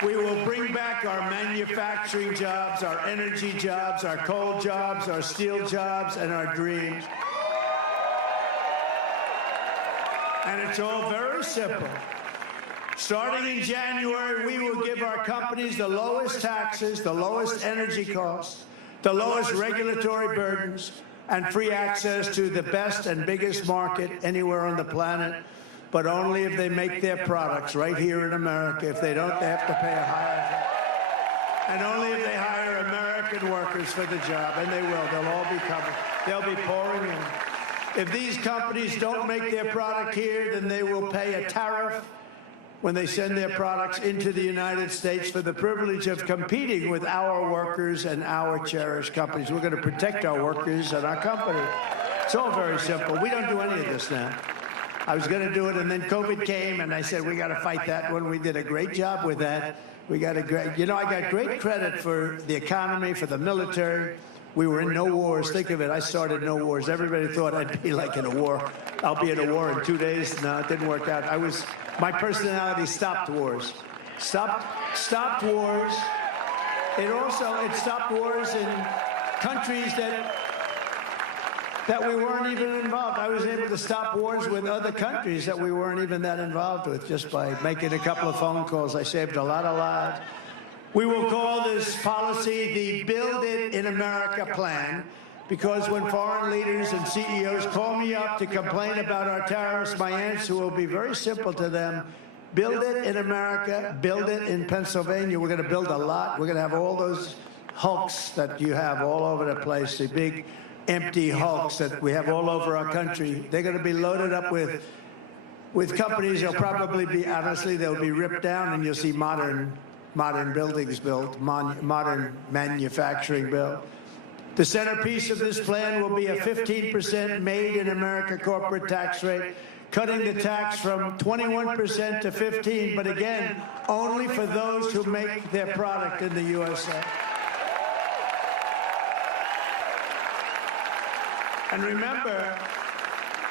We will bring back our manufacturing jobs, our energy jobs, our coal jobs, our steel jobs, and our dreams. And it's all very simple. Starting in January, we will give our companies the lowest taxes, the lowest energy costs, the lowest regulatory burdens, and free access to the best and biggest market anywhere on the planet. But only if they make their products right here in America. If they don't, they have to pay a higher. And only if they hire American workers for the job, and they will. They'll all be coming. They'll be pouring in. If these companies don't make their product here, then they will pay a tariff when they send their products into the United States for the privilege of competing with our workers and our cherished companies. We're going to protect our workers and our company. It's all very simple. We don't do any of this now. I was going to do it, and then COVID came, and I said, we got to fight that one. We did a great job with that. We got a great, you know, I got great credit for the economy, for the military. We were in no wars. Think of it. I started no wars. Everybody thought I'd be like in a war. I'll be in a war in 2 days. No, it didn't work out. My personality stopped wars. Stopped wars. It stopped wars in countries that that we weren't even involved. I was able to stop wars with other countries that we weren't even that involved with just by making a couple of phone calls. I saved a lot of lives. We will call this policy the Build It in America plan, because when foreign leaders and CEOs call me up to complain about our tariffs, my answer will be very simple to them. Build it in America, build it in Pennsylvania. We're going to build a lot. We're going to have all those hulks that you have all over the place, the big empty hulks that we have all over our country. They're going to be loaded up with companies. They'll probably be, honestly, they'll be ripped down, and you'll see modern buildings built, modern manufacturing built. The centerpiece of this plan will be a 15% made in America corporate tax rate, cutting the tax from 21% to 15%, but again, only for those who make their product in the USA. And remember,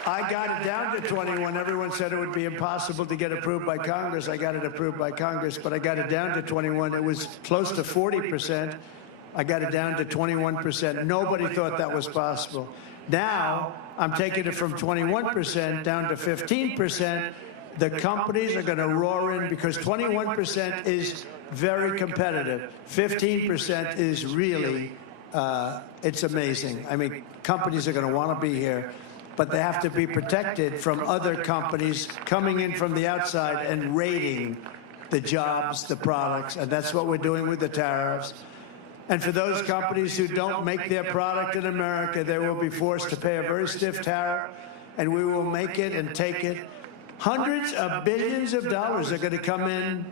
I got it down to 21. Everyone said it would be impossible to get approved by Congress. I got it approved by Congress, but I got it down to 21. It was close to 40%. I got it down to 21%. Nobody thought that was possible. Now, I'm taking it from 21% down to 15%. The companies are going to roar in because 21% is very competitive. 15% is really, it's amazing. I mean, companies are going to want to be here, but they have to be protected from other companies coming in from the outside and raiding the jobs, the products, and that's what we're doing with the tariffs. And for those companies who don't make their product in America, they will be forced to pay a very stiff tariff, and we will make it and take it. Hundreds of billions of dollars are going to come in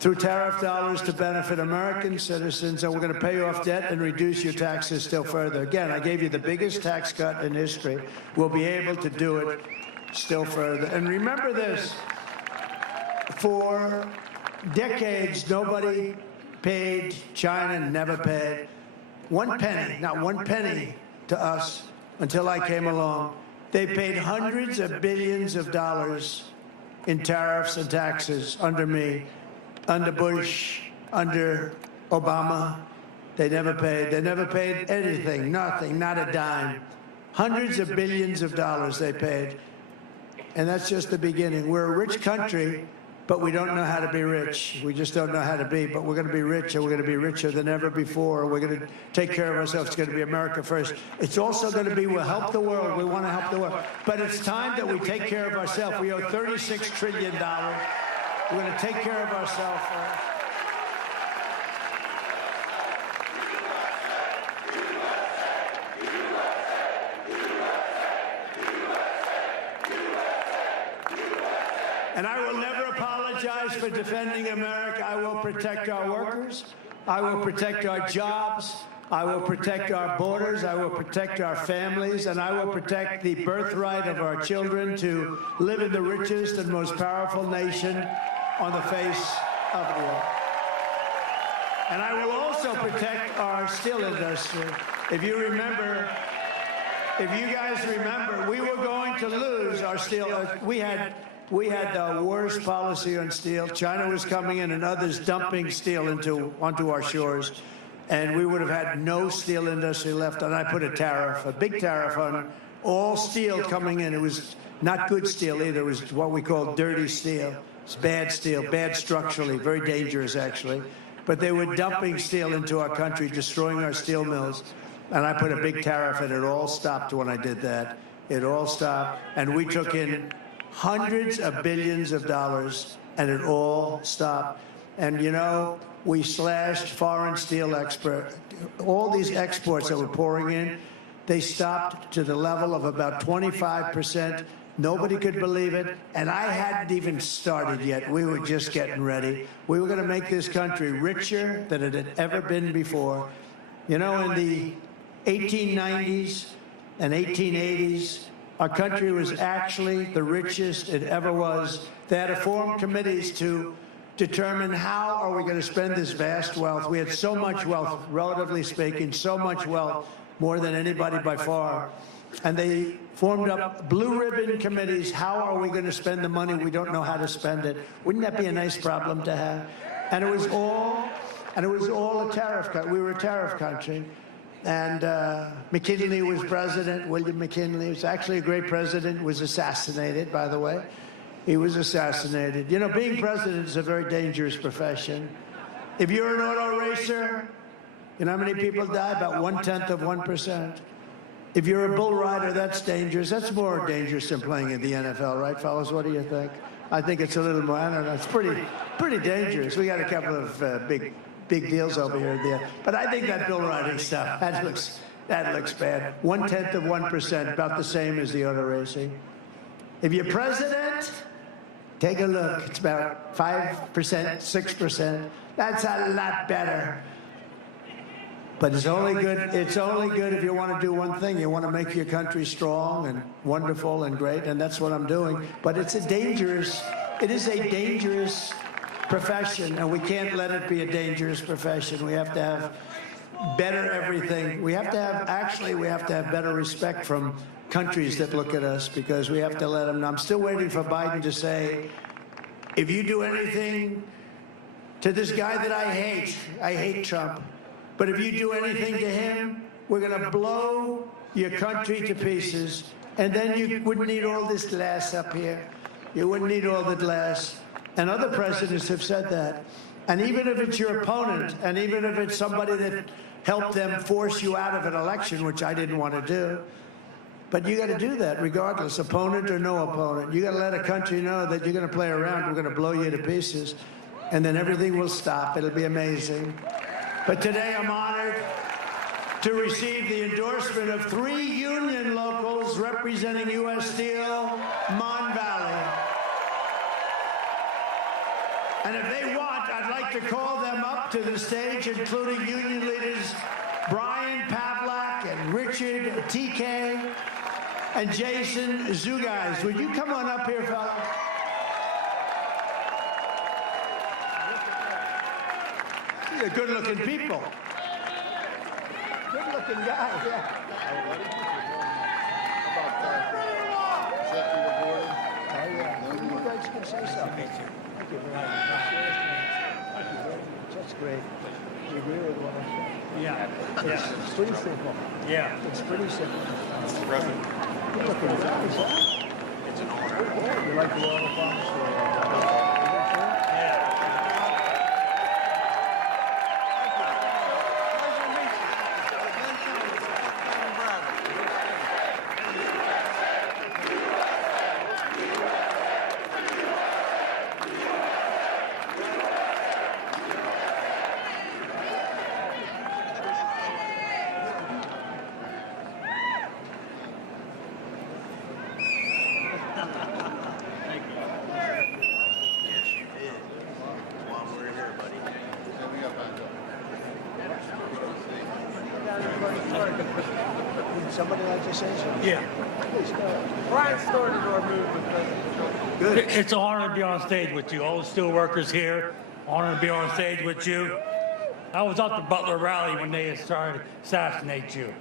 through tariff dollars to benefit American citizens, and we're going to pay off debt and reduce your taxes still further. Again, I gave you the biggest tax cut in history. We'll be able to do it still further. And remember this, for decades, nobody paid, China never paid one penny, not one penny to us until I came along. They paid hundreds of billions of dollars in tariffs and taxes under me, under Bush, under Obama. They never paid. They never paid anything, nothing, not a dime. Hundreds of billions of dollars they paid. And that's just the beginning. We're a rich country, but we don't know how to be rich. We just don't know how to be, but we're going to be rich, and we're going to be richer than ever before. We're going to take care of ourselves. It's going to be America first. It's also going to be, we'll help the world. We want to help the world. But it's time that we take care of ourselves. We owe $36 trillion. We're going to take care of ourselves first. And I will never apologize for defending America. I will protect our workers. I will protect our jobs. I will protect our borders. I will protect our families. And I will protect the birthright of our children to live in the richest and most powerful nation on the face of the earth. And I will also protect our steel industry. If you guys remember, we were going to lose our steel. We had the worst policy on steel. China was coming in and others dumping steel onto our shores. And we would have had no steel industry left. And I put a big tariff on all steel coming in. It was not good steel either. It was what we call dirty steel. It's bad steel, bad structurally, very dangerous actually. But they were dumping steel into our country, destroying our steel mills. And I put a big tariff, and it all stopped when I did that. It all stopped. And we took in hundreds of billions of dollars, and it all stopped. And, you know, we slashed foreign steel export. All these exports that were pouring in, they stopped to the level of about 25%. Nobody could believe it, and I hadn't even started yet. We were just getting ready. We were going to make this country richer than it had ever been before. You know, in the 1890s and 1880s, our country was actually the richest it ever was. They had to form committees to determine how are we going to spend this vast wealth. We had so much wealth, relatively speaking, so much wealth, more than anybody by far. And they formed up blue ribbon committees. How are we going to spend the money? We don't know how to spend it. Wouldn't that be a nice problem to have? And it was all a tariff cut. We were a tariff country. And McKinley was president. William McKinley was actually a great president, was assassinated, by the way. He was assassinated. You know, being president is a very dangerous profession. If you're an auto racer, you know how many people die? About 1/10%. If you're a bull rider, that's dangerous. That's more dangerous than playing in the NFL, right, fellas? What do you think? I think it's a little more, I don't know, it's pretty dangerous. We got a couple of big deals over here and there. But I think that bull riding stuff, that looks bad. 1/10%, about the same as the auto racing. If you're president, take a look. It's about 5%, 6%. That's a lot better. But it's only good if you want to do one thing. You want to make your country strong and wonderful and great, and that's what I'm doing. But it is a dangerous profession, and we can't let it be a dangerous profession. We have to have better everything. We have to have better respect from countries that look at us, because we have to let them know. I'm still waiting for Biden to say, if you do anything to this guy that I hate Trump, but if you do anything to him, we're going to blow your country to pieces, and then you wouldn't need all this glass up here. You wouldn't need all the glass. And other presidents have said that. And even if it's your opponent, and even if it's somebody that helped them force you out of an election, which I didn't want to do, but you got to do that regardless, opponent or no opponent. You got to let a country know that you're going to play around, we're going to blow you to pieces, and then everything will stop. It'll be amazing. But today I'm honored to receive the endorsement of 3 union locals representing U.S. Steel, Mon Valley. And if they want, I'd like to call them up to the stage, including union leaders Brian Pavlak and Richard TK and Jason Zugais. Would you come on up here, fellas? These are good-looking people. Good-looking guys, yeah. You guys can say something. Thank you very much. That's great. Do you agree with what I said? Yeah. It's pretty simple. Yeah. It's pretty simple. Mr. President. Good-looking guys, huh? It's an honor. You like the oil pumps? Somebody like to say something? Yeah. Please go ahead. Brian started our movement. Good. It's an honor to be on stage with you. All the steel workers here, honor to be on stage with you. I was at the Butler rally when they started to assassinate you.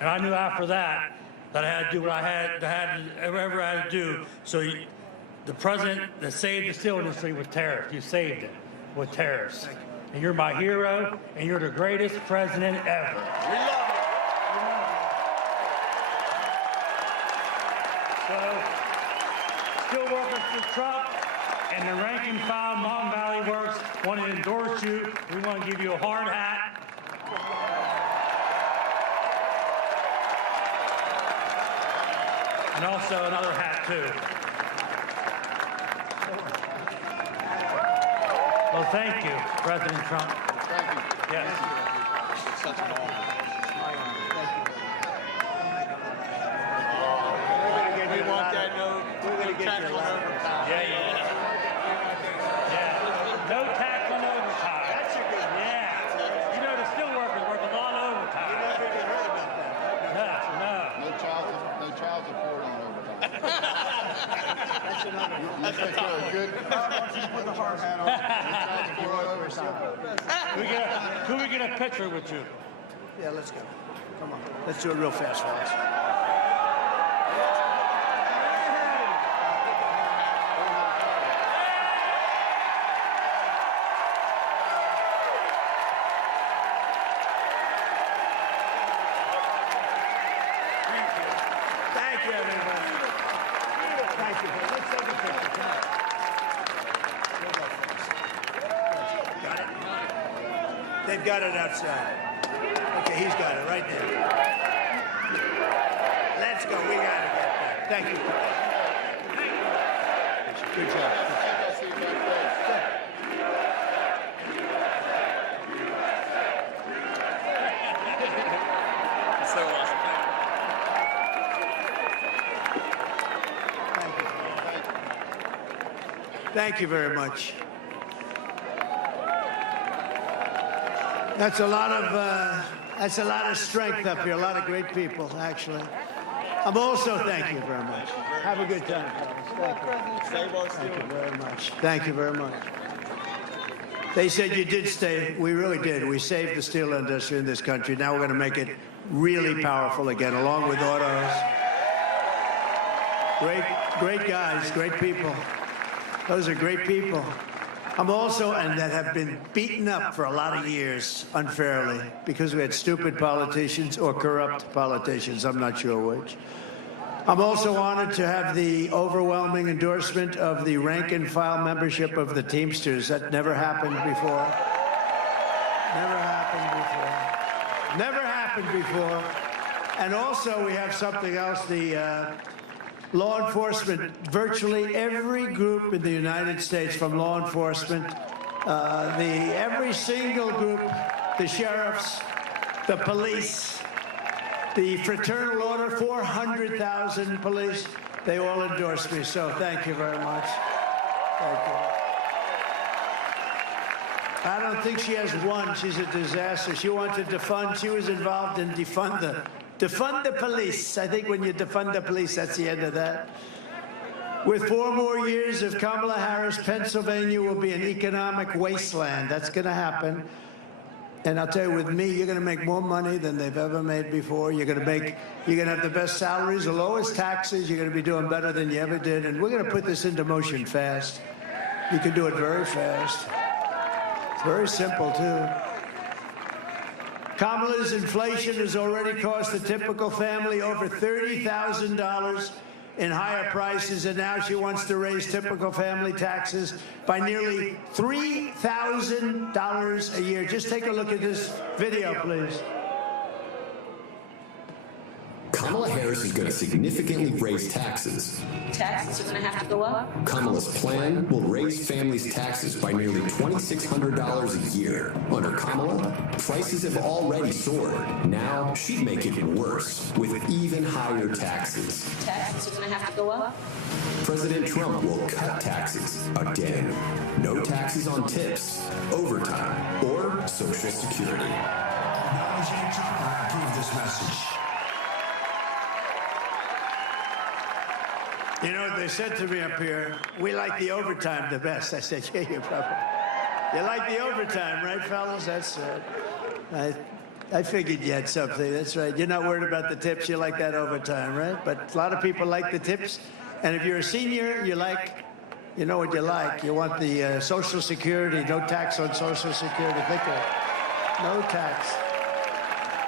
And I knew after that I had to do what I had to do. So the president that saved the steel industry with tariffs, you saved it with tariffs. And you're my hero, and you're the greatest president ever. We love it. So, steel workers for Trump and the rank and file Mon Valley Works want to endorse you. We want to give you a hard hat. And also another hat, too. Well, thank you, President Trump. Thank you. Yes. It's such an honor. We want that no tax on overtime. Yeah. No tax on overtime. That's a good one. Yeah. You know, the steel workers work a lot of overtime. You never even heard about that. No. No child support on overtime. You think they're good? Put the hard hat on. No child support on overtime. Could we get a picture with you? Yeah, let's go. Come on. Let's do it real fast, fellas. they've got it outside. Okay, he's got it right there. Let's go. We got to get that. Thank you. Good job. I'll see you backstage. So awesome. Thank you very much. That's a lot of strength up here. A lot of great people, actually. I'm also thank you very much. Have a good time, fellas. Thank you. Thank you very much. Thank you very much. They said you did stay. We really did. We saved the steel industry in this country. Now we're going to make it really powerful again, along with autos. Great guys, great people. Those are great people. I'm also, and that have been beaten up for a lot of years unfairly because we had stupid politicians or corrupt politicians. I'm not sure which. I'm also honored to have the overwhelming endorsement of the rank and file membership of the Teamsters. That never happened before. Never happened before. Never happened before. And also we have something else, the law enforcement. Virtually every group in the United States from law enforcement, every single group, the sheriffs, the police, the fraternal order, 400,000 police, they all endorse me. So thank you very much. Thank you. I don't think she has one. She's a disaster. She wants to defund. She was involved in defund the police. I think when you defund the police, that's the end of that. With 4 more years of Kamala Harris, Pennsylvania will be an economic wasteland. That's going to happen. And I'll tell you, with me, you're going to make more money than they've ever made before. You're going to have the best salaries, the lowest taxes. You're going to be doing better than you ever did. And we're going to put this into motion fast. You can do it very fast. It's very simple, too. Kamala's inflation has already cost the typical family over $30,000 in higher prices, and now she wants to raise typical family taxes by nearly $3,000 a year. Just take a look at this video, please. Kamala Harris is going to significantly raise taxes. Taxes are going to have to go up. Kamala's plan will raise families' taxes by nearly $2,600 a year. Under Kamala, prices have already soared. Now she'd make it worse with even higher taxes. Taxes are going to have to go up. President Trump will cut taxes again. No taxes on tips, overtime, or Social Security. Acknowledging Trump, I approve this message. You know, they said to me up here, we like the overtime the best. I said, yeah, you probably. You like the overtime, right, fellas? That's right. I figured you had something. That's right. You're not worried about the tips. You like that overtime, right? But a lot of people like the tips. And if you're a senior, you know what you like. You want the Social Security, no tax on Social Security. Think of it. No tax.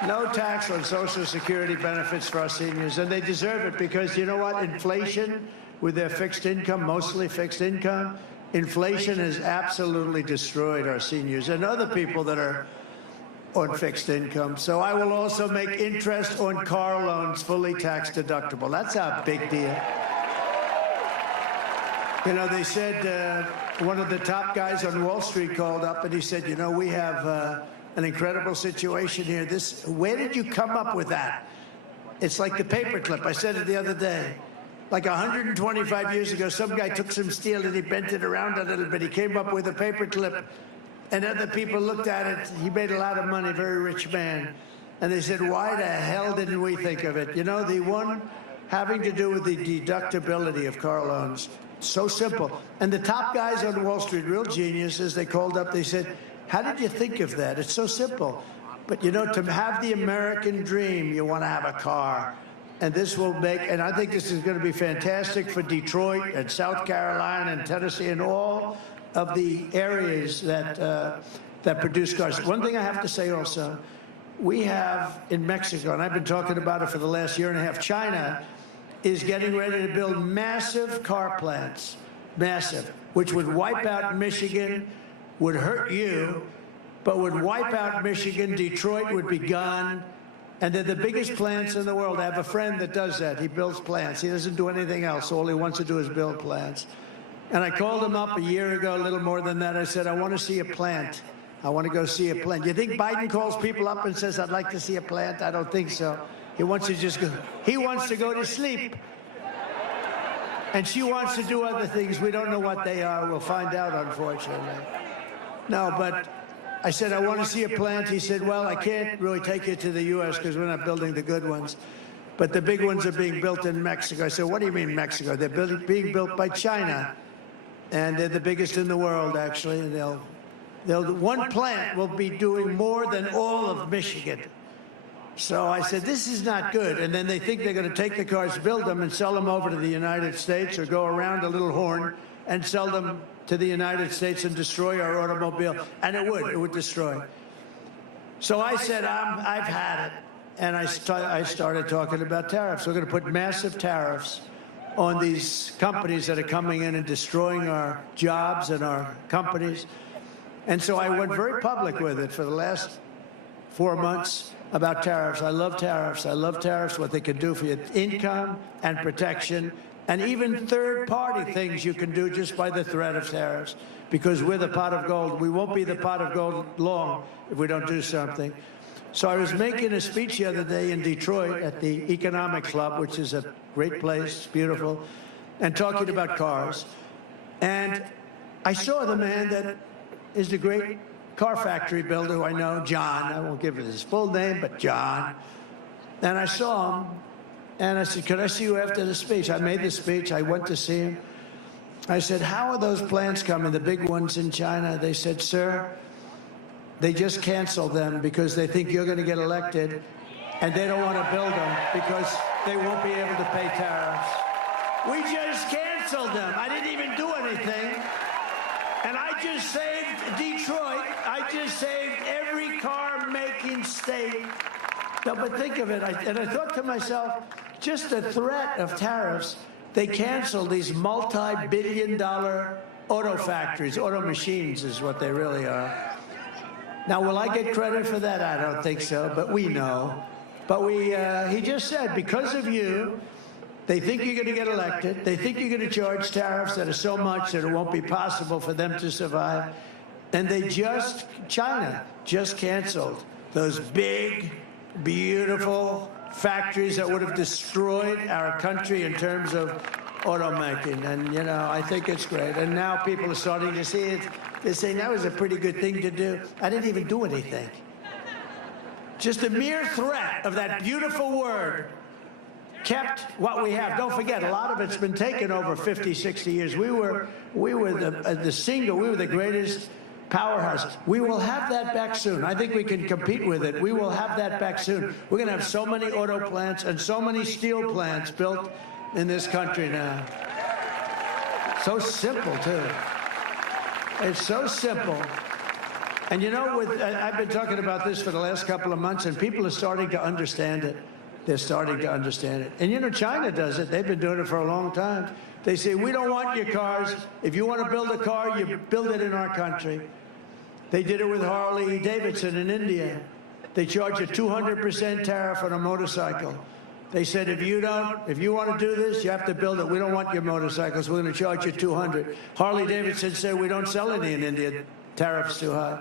No tax on Social Security benefits for our seniors, and they deserve it because, you know what, inflation with their fixed income, mostly fixed income, inflation has absolutely destroyed our seniors and other people that are on fixed income. So I will also make interest on car loans fully tax deductible. That's a big deal. You know, they said one of the top guys on Wall Street called up and he said, you know, we have an incredible situation here. Where did you come up with that? It's like the paperclip. I said it the other day. Like 125 years ago, some guy took some steel and he bent it around a little bit. He came up with a paperclip, and other people looked at it. He made a lot of money, very rich man. And they said, why the hell didn't we think of it? You know, the one having to do with the deductibility of car loans. So simple. And the top guys on Wall Street, real geniuses, they called up, they said, how did you think of that? It's so simple. But, you know, to have the American dream, you want to have a car. And this will make, and I think this is going to be fantastic for Detroit and South Carolina and Tennessee and all of the areas that produce cars. One thing I have to say also, we have in Mexico, and I've been talking about it for the last year and a half, China is getting ready to build massive car plants, massive, which would wipe out Michigan, would hurt you, but would wipe out Michigan. Detroit would be gone. And they're the biggest plants in the world. I have a friend that does that. He builds plants. He doesn't do anything else. All he wants to do is build plants. And I called him up a year ago, a little more than that. I said, I want to see a plant. I want to go see a plant. You think Biden calls people up and says, I'd like to see a plant? I don't think so. He wants to just go. He wants to go to sleep. And she wants to do other things. We don't know what they are. We'll find out, unfortunately. No, but I said, I want to see a plant. He said, well, I can't really take you to the U.S. because we're not building the good ones. But the big ones are being built in Mexico. I said, what do you mean Mexico? They're being built by China. And they're the biggest in the world, actually. And one plant will be doing more than all of Michigan. So I said, this is not good. And then they think they're going to take the cars, build them, and sell them over to the United States, or go around a little horn and sell them to the United States and destroy our automobile. And it would destroy. So I said, I've had it. And I started talking about tariffs. We're going to put massive tariffs on these companies that are coming in and destroying our jobs and our companies. And so I went very public with it for the last 4 months about tariffs. I love tariffs. I love tariffs, what they can do for your income and protection, and even third-party things you can do just by the threat of tariffs, because we're the pot of gold. We won't be the pot of gold long if we don't do something. So I was making a speech the other day in Detroit at the Economic Club, which is a great place, beautiful, and talking about cars. And I saw the man that is the great car factory builder who I know, John. I won't give his full name, but John. And I saw him, and I said, could I see you after the speech? I made the speech. I went to see him. I said, how are those plants coming, the big ones in China? They said, sir, they just canceled them because they think you're going to get elected, and they don't want to build them because they won't be able to pay tariffs. We just canceled them. I didn't even do anything. And I just saved Detroit. I just saved every car-making state. No, but think of it. And I thought to myself, just the threat of tariffs, they canceled these multi-billion-dollar auto factories. Auto machines is what they really are. Now, will I get credit for that? I don't think so, but we know. But he just said, because of you, they think you're going to get elected. They think you're going to charge tariffs that are so much that it won't be possible for them to survive. And China just canceled those big, beautiful factories that would have destroyed our country in terms of automaking. And, you know, I think it's great. And now people are starting to see it. They're saying that was a pretty good thing to do. I didn't even do anything. Just the mere threat of that beautiful word kept what we have. Don't forget, a lot of it's been taken over 50, 60 years. We were the greatest powerhouse. We will have that back soon. I think we can compete with it. We will have that back soon. We're going to have so many auto plants and so many steel plants built in this country now. So simple, too. It's so simple. And you know, I've been talking about this for the last couple of months, and people are starting to understand it. They're starting to understand it. And you know, China does it. They've been doing it for a long time. They say, we don't want your cars. If you want to build a car, you build it in our country. They did it with Harley Davidson in India. They charge a 200% tariff on a motorcycle. They said, if you want to do this, you have to build it. We don't want your motorcycles. We're going to charge you 200. Harley Davidson said, we don't sell any in India. Tariff's too high.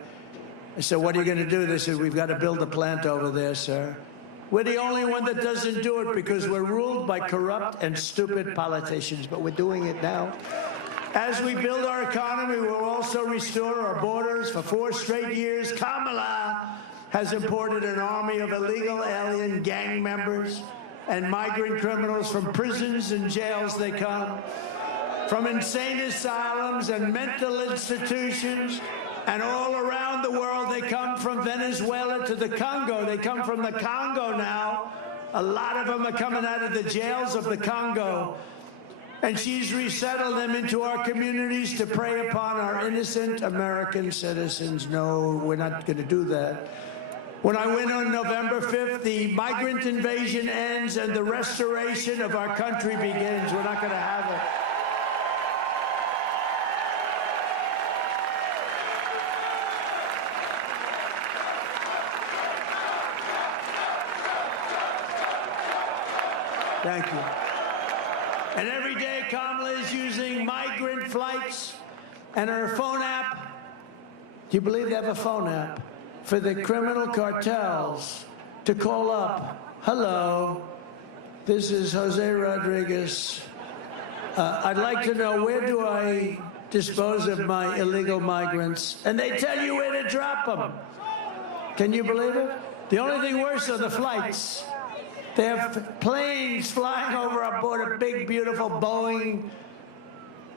I said, what are you going to do? They said, we've got to build a plant over there, sir. We're the only one that doesn't do it because we're ruled by corrupt and stupid politicians, but we're doing it now. As we build our economy, we'll also restore our borders. For 4 straight years, Kamala has imported an army of illegal alien gang members and migrant criminals from prisons and jails. They come from insane asylums and mental institutions. And all around the world, they come from Venezuela to the Congo. They come from the Congo now. A lot of them are coming out of the jails of the Congo. And she's resettled them into our communities to prey upon our innocent American citizens. No, we're not going to do that. When I win on November 5th, the migrant invasion ends and the restoration of our country begins. We're not going to have it. Thank you. And every day, Kamala is using migrant flights and her phone app. Do you believe they have a phone app for the criminal cartels to call up? Hello, this is Jose Rodriguez. I'd like to know, where do I dispose of my illegal migrants? And they tell you where to drop them. Can you believe it? The only thing worse are the flights. They have planes flying over our border, big, beautiful Boeing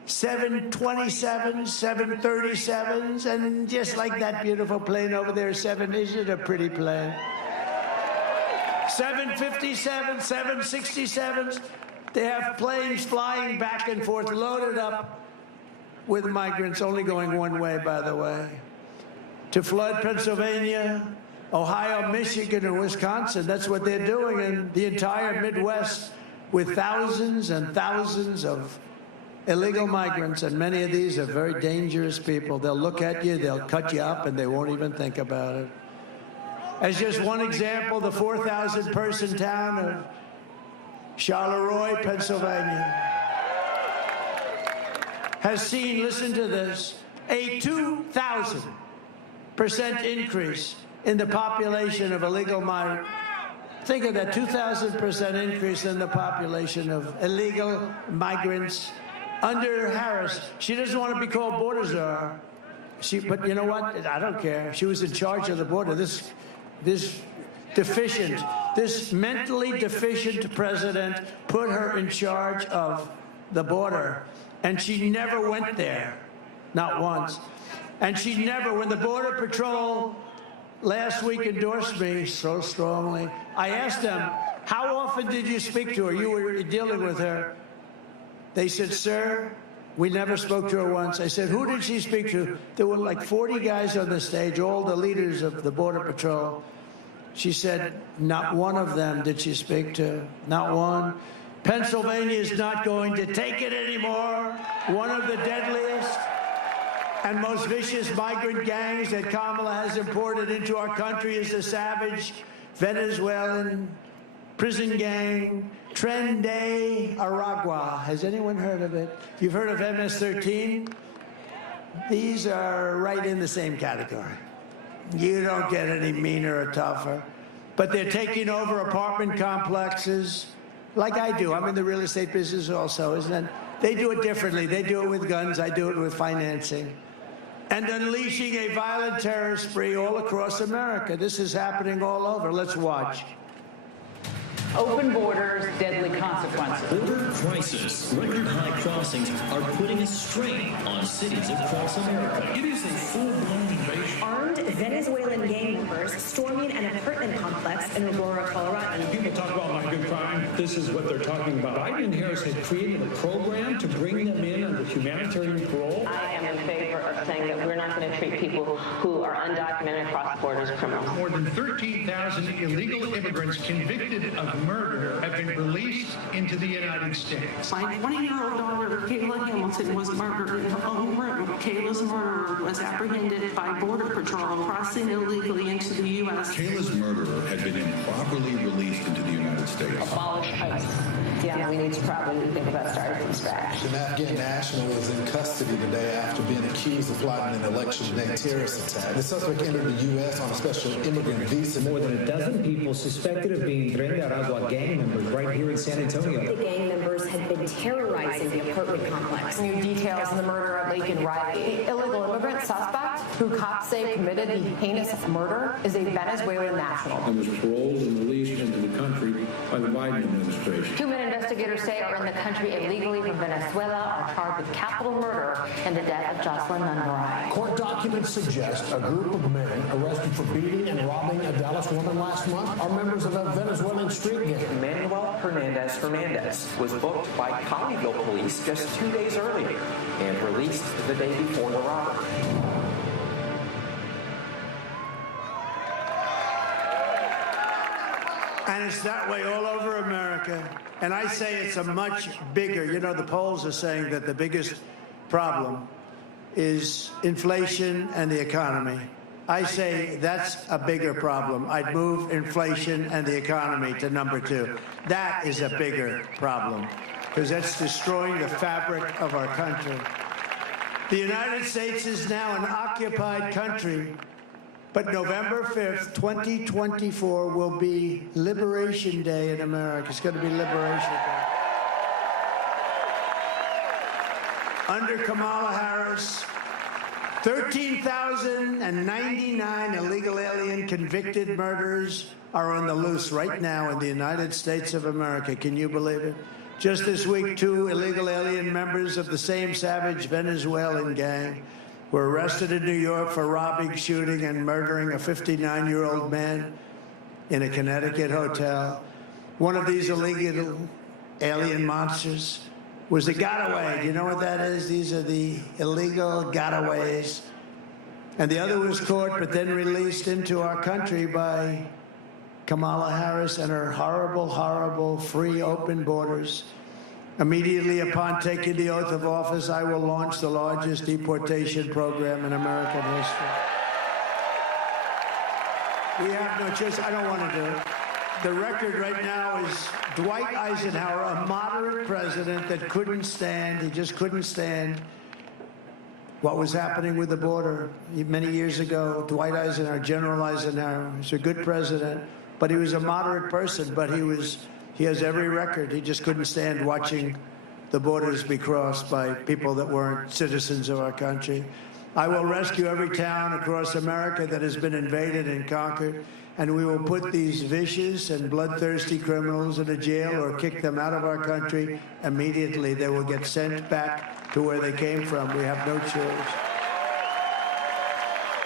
727s, 737s, and just like that beautiful plane over there, isn't it a pretty plane? 757s, 767s. They have planes flying back and forth, loaded up with migrants, only going one way, by the way, to flood Pennsylvania, Ohio, Michigan, and Wisconsin. That's what they're doing in the entire Midwest, with thousands and thousands of illegal migrants, and many of these are very dangerous people. They'll look at you, they'll cut you up, and they won't even think about it. As just one example, the 4,000-person town of Charleroi, Pennsylvania, has seen, listen to this, a 2,000% increase in the population of illegal migrants. Think of that, 2,000% increase in the population of illegal migrants under Harris. She doesn't want to be called border czar. But you know what? I don't care. She was in charge of the border. This mentally deficient president put her in charge of the border, and she never went there, not once. And she never, when the Border Patrol last week endorsed me so strongly, I asked them, how often did you speak to her? You were dealing with her. They said, sir, we never spoke to her once. I said, who did she speak to? There were like 40 guys on the stage, all the leaders of the Border Patrol. She said, not one of them did she speak to, not one. Pennsylvania is not going to take it anymore. One of the deadliest and most vicious migrant gangs that Kamala has imported into our country is the savage Venezuelan prison gang, Tren de Aragua. Has anyone heard of it? You've heard of MS-13? These are right in the same category. You don't get any meaner or tougher. But they're taking over apartment complexes like I do. I'm in the real estate business also, isn't it? They do it differently. They do it with guns. I do it with financing. And unleashing a violent terror spree all across America. This is happening all over. Let's watch. Open borders, deadly consequences. Border crisis, record-high crossings are putting a strain on cities across America. It is a full-blown invasion. Armed Venezuelan gang members storming an apartment complex in Aurora, Colorado. When people talk about migrant crime, this is what they're talking about. Biden and Harris had created a program to bring them in under humanitarian parole. I am in favor of saying that we're not going to treat people who are undocumented cross borders criminals. More than 13,000 illegal immigrants convicted of murder have been released into the United States. My 20-year-old daughter, Kayla Hamilton, was murdered in her own room. Kayla's murderer was apprehended by Border Patrol crossing illegally into the U.S. Kayla's murderer had been improperly released into the United States. Abolish ICE. Yeah, we need to probably think about starting from scratch. An Afghan national is in custody today after being accused of plotting an election-day terrorist attack. The suspect entered the U.S. on a special immigrant visa. More than a dozen people suspected of being Tren de Aragua gang members right here in San Antonio. The gang members had been terrorizing the apartment complex. New details in the murder of Laken Riley. The illegal immigrant suspect, who cops say committed the heinous murder, is a Venezuelan national. And was paroled and released into the country by the Biden administration. 2 men investigators say are in the country illegally from Venezuela are charged with capital murder in the death of Jocelyn Nungaray. Court documents suggest a group of men arrested for beating and robbing a Dallas woman last month are members of a Venezuelan street gang. Manuel Hernandez was booked by Colleyville police just 2 days earlier and released the day before the robbery. And it's that way all over America. And I say it's a much bigger, you know, the polls are saying that the biggest problem is inflation and the economy. I say that's a bigger problem. I'd move inflation and the economy to number 2. That is a bigger problem because that's destroying the fabric of our country. The United States is now an occupied country, but November 5th, 2024 will be Liberation Day in America. It's going to be Liberation Day. Under Kamala Harris, 13,099 illegal alien convicted murderers are on the loose right now in the United States of America. Can you believe it? Just this week, 2 illegal alien members of the same savage Venezuelan gang were arrested in New York for robbing, shooting, and murdering a 59-year-old man in a Connecticut hotel. One of these illegal alien monsters was a gotaway. Do you know what that is? These are the illegal gotaways. And the other was caught but then released into our country by Kamala Harris and her horrible, horrible free open borders. Immediately upon taking the oath of office, I will launch the largest deportation program in American history. We have no choice. I don't want to do it. The record right now is Dwight Eisenhower, a moderate president that couldn't stand, he just couldn't stand what was happening with the border. Many years ago, Dwight Eisenhower, General Eisenhower, was a good president, but he was a moderate person, but he has every record. He just couldn't stand watching the borders be crossed by people that weren't citizens of our country. I will rescue every town across America that has been invaded and conquered, and we will put these vicious and bloodthirsty criminals in a jail or kick them out of our country immediately. They will get sent back to where they came from. We have no choice.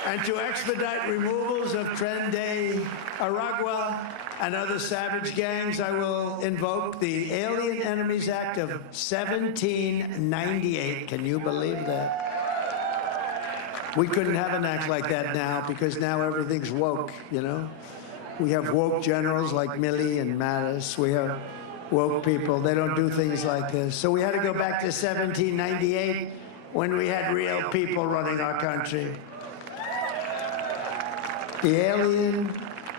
And to expedite removals of Tren de Aragua and other savage gangs, I will invoke the Alien Enemies Act of 1798. Can you believe that? We couldn't have an act like that now because now everything's woke, you know? We have woke generals like Milley and Mattis. We have woke people. They don't do things like this. So we had to go back to 1798 when we had real people running our country. The Alien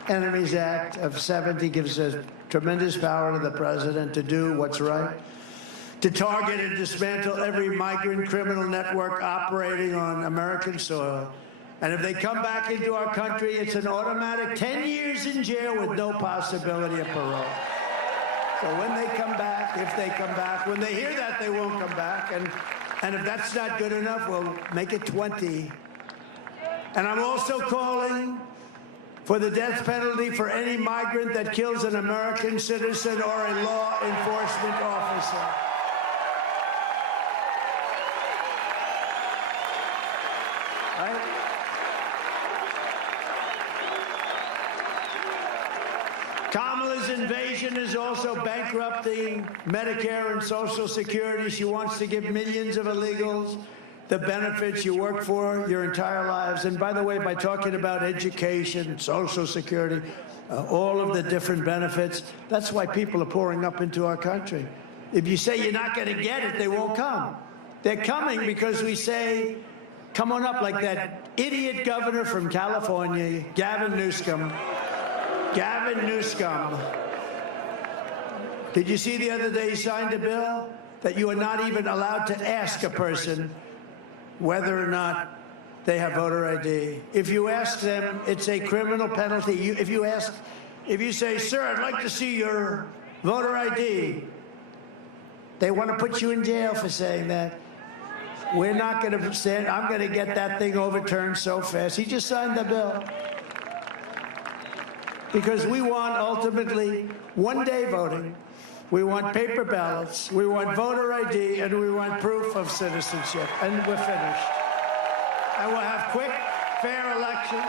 Enemies Act of 70 gives a tremendous power to the president to do what's right, to target and dismantle every migrant criminal network operating on American soil. And if they come back into our country, it's an automatic 10 years in jail with no possibility of parole. So when they come back, if they come back, when they hear that, they won't come back. And if that's not good enough, we'll make it 20. And I'm also calling for the death penalty for any migrant that kills an American citizen or a law enforcement officer. Right? Kamala's invasion is also bankrupting Medicare and Social Security. She wants to give millions of illegals the benefits you work for your entire lives. And by the way, by talking about education, Social Security, all of the different benefits, that's why people are pouring up into our country. If you say you're not going to get it, they won't come. They're coming because we say, come on up, like that idiot governor from California, Gavin Newsom. Gavin Newsom. Did you see the other day he signed a bill that you are not even allowed to ask a person whether or not they have voter ID? If you ask them, it's a criminal penalty. If you say, sir, I'd like to see your voter ID, they want to put you in jail for saying that. We're not going to stand. I'm going to get that thing overturned so fast. He just signed the bill. Because we want, ultimately, one-day voting. We want paper ballots. We want voter ID, and we want proof of citizenship. And we're finished. And we'll have quick, fair elections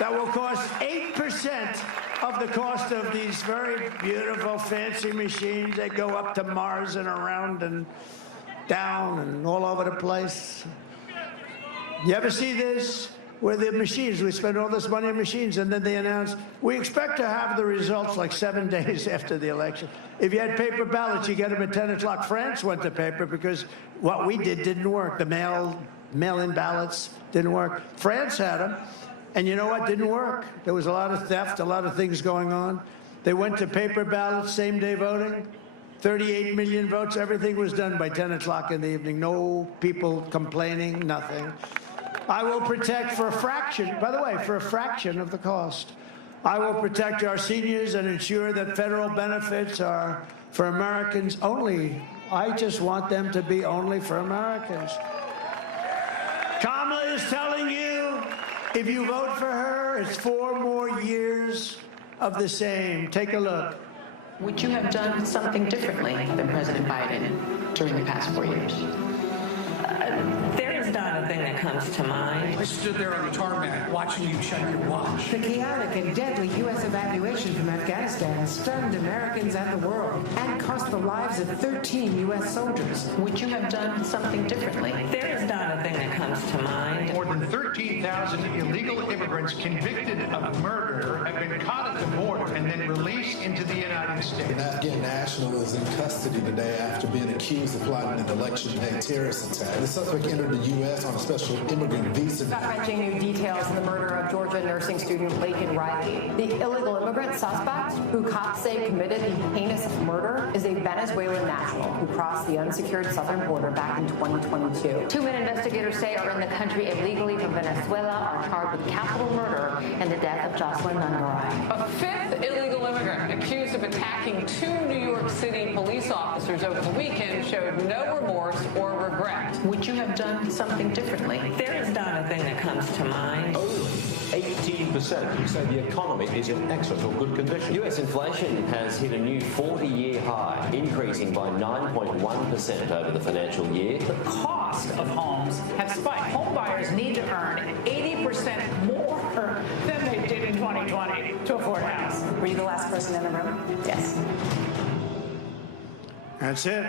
that will cost 8% of the cost of these very beautiful, fancy machines that go up to Mars and around and down and all over the place. You ever see this? Where the machines, we spend all this money on machines, and then they announce, we expect to have the results like 7 days after the election. If you had paper ballots, you get them at 10 o'clock. France went to paper because what we did didn't work. The mail-in ballots Didn't work. France had them, and you know what? Didn't work. There was a lot of theft, a lot of things going on. They went to paper ballots, same-day voting. 38 million votes. Everything was done by 10 o'clock in the evening. No people complaining, nothing. I will protect for a fraction, by the way, for a fraction of the cost. I will protect our seniors and ensure that federal benefits are for Americans only. I just want them to be only for Americans. Kamala is telling you, if you vote for her, it's 4 more years of the same. Take a look. Would you have done something differently than President Biden during the past 4 years? There is not a thing that comes to mind. I stood there on the tarmac watching you check your watch. The chaotic and deadly U.S. evacuation from Afghanistan stunned Americans and the world and cost the lives of 13 U.S. soldiers. Would you have done something differently? There is not a thing that comes to mind. More than 13,000 illegal immigrants convicted of murder have been caught at the border and then released into the United States. An Afghan national is in custody today after being accused of plotting an election day terrorist attack. The suspect entered the U.S. on a special immigrant visa. Gut-wrenching new details in the murder of Georgia nursing student Laken Riley. The illegal immigrant suspect, who cops say committed the heinous murder, is a Venezuelan national who crossed the unsecured southern border back in 2022. 2 men investigators say are in the country illegally from Venezuela are charged with capital murder in the death of Jocelyn Nungaray. A fifth illegal immigrant accused of attacking 2 New York City police officers over the weekend showed no remorse or regret. Would you have done something differently? There is not a thing that comes to mind. Only 18% say the economy is in excellent or good condition. U.S. inflation has hit a new 40-year high, increasing by 9.1% over the financial year. The cost of homes have spiked. Home buyers need to earn 80% more than they did in 2020 to afford a house. Were you the last person in the room? Yes. That's it.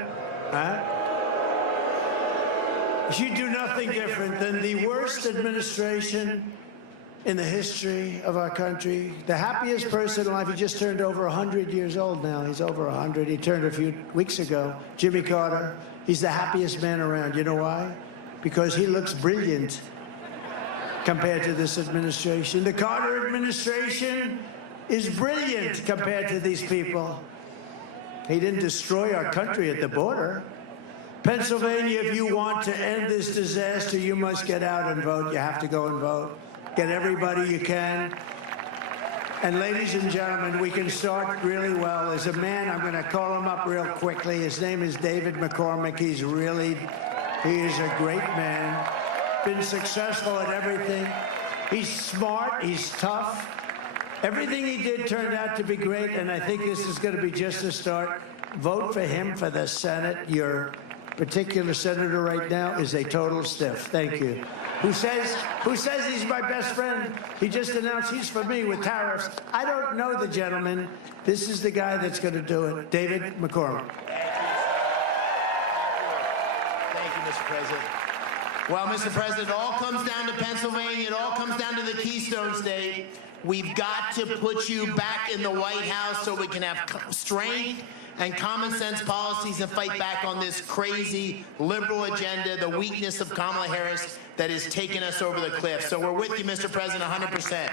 You do nothing different than the worst administration in the history of our country. The happiest person alive. He just turned over 100 years old now. He's over 100. He turned a few weeks ago. Jimmy Carter. He's the happiest man around. You know why? Because he looks brilliant compared to this administration. The Carter administration is brilliant compared to these people. He didn't destroy our country at the border. Pennsylvania, if you want to end this disaster, you must get out and vote. You have to go and vote. Get everybody you can. And ladies and gentlemen, we can start really well. There's a man, I'm going to call him up real quickly. His name is David McCormick. He is a great man. Been successful at everything. He's smart. He's tough. Everything he did turned out to be great, and I think this is going to be just a start. Vote for him for the Senate. Your particular senator right now is a total stiff. Thank you. Who says he's my best friend? He just announced he's for me with tariffs. I don't know the gentleman. This is the guy that's going to do it. David McCormick. Thank you, Mr. President. Well, Mr. President, it all comes down to Pennsylvania. It all comes down to the Keystone State. We've got to put you back in the White House so we can have strength and common sense policies and fight back on this crazy liberal agenda, the weakness of Kamala Harris that is taking us over the cliff. So we're with you, Mr. President, 100%.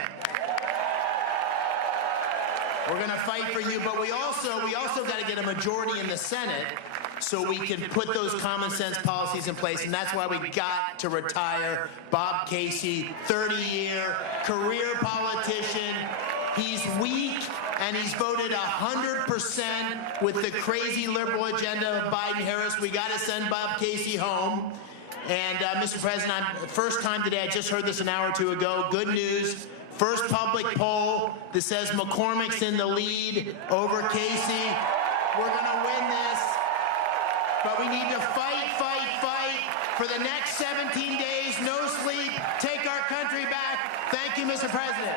We're going to fight for you, but we also got to get a majority in the Senate so we can put those common sense policies in place, and that's why we got to retire Bob Casey, 30-year career politician. He's weak, and he's voted 100% with the crazy liberal agenda of Biden-Harris. We got to send Bob Casey home. And, Mr. President, first time today, I just heard this an hour or two ago, good news. First public poll that says McCormick's in the lead over Casey. We're going to win this. But we need to fight, fight, fight for the next 17 days, no sleep, take our country back. Thank you, Mr. President.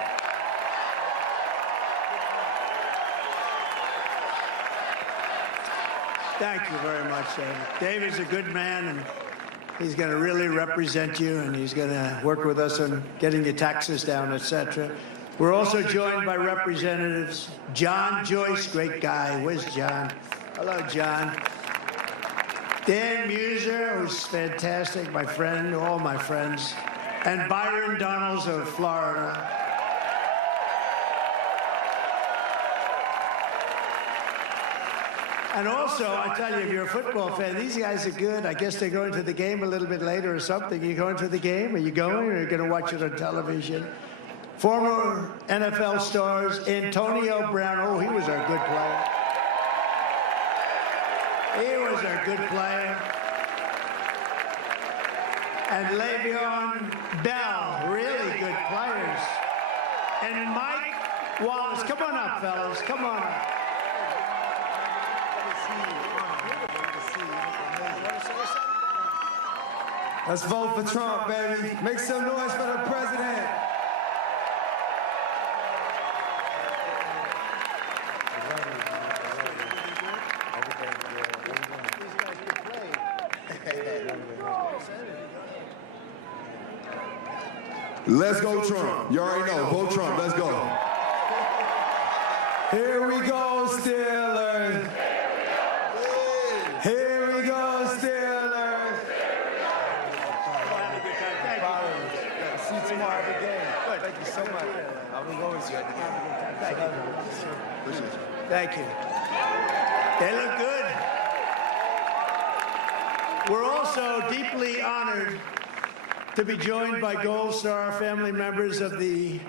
Thank you very much, David. David's a good man, and he's going to really represent you, and he's going to work with us on getting your taxes down, etc. We're also joined by Representatives John Joyce, great guy. Where's John? Hello, John. Dan Muser, who's fantastic, my friend, all my friends. and Byron Donalds of Florida. And also, I tell you, if you're a football fan, these guys are good. I guess they're going to the game a little bit later or something. Are you going to the game? Are you going, or are you going to watch it on television? Former NFL stars Antonio Brown. Oh, he was a good player. He was a good player. And Le'Veon Bell, really good players. And Mike Wallace. Come on up, fellas. Come on up. Let's vote for Trump, baby. Make some noise for the president. Let's go, Trump. You already know. Vote Trump. Let's go. Here we go, Steelers. Here we go, Steelers. See you tomorrow at the game. Good. Thank you so much. I will always see you. Thank you. Thank you. They look good. We're also deeply honored to be joined by Gold Star family members of the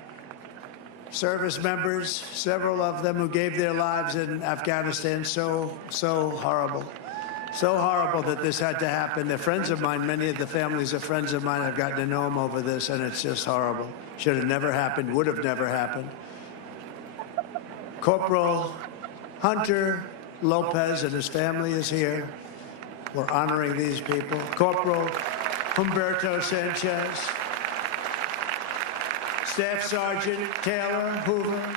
service members, several of them who gave their lives in Afghanistan. So horrible. So horrible that this had to happen. They're friends of mine. Many of the families are friends of mine. I've gotten to know them over this, and it's just horrible. Should have never happened, would have never happened. Corporal Hunter Lopez and his family is here. We're honoring these people. Corporal Humberto Sanchez. Staff Sergeant Taylor Hoover.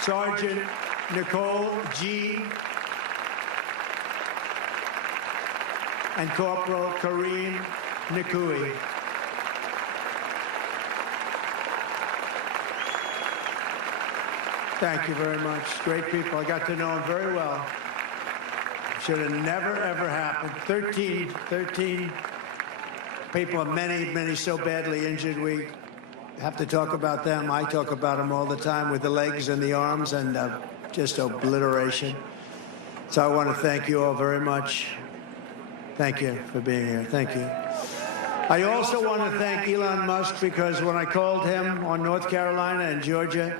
Sergeant Nicole G. And Corporal Kareem Nikui. Thank you very much. Great people. I got to know them very well. Should have never, ever happened. 13 people, many so badly injured. We have to talk about them. I talk about them all the time with the legs and the arms and just obliteration. So I want to thank you all very much. Thank you for being here. Thank you. I also want to thank Elon Musk, because when I called him on North Carolina and Georgia,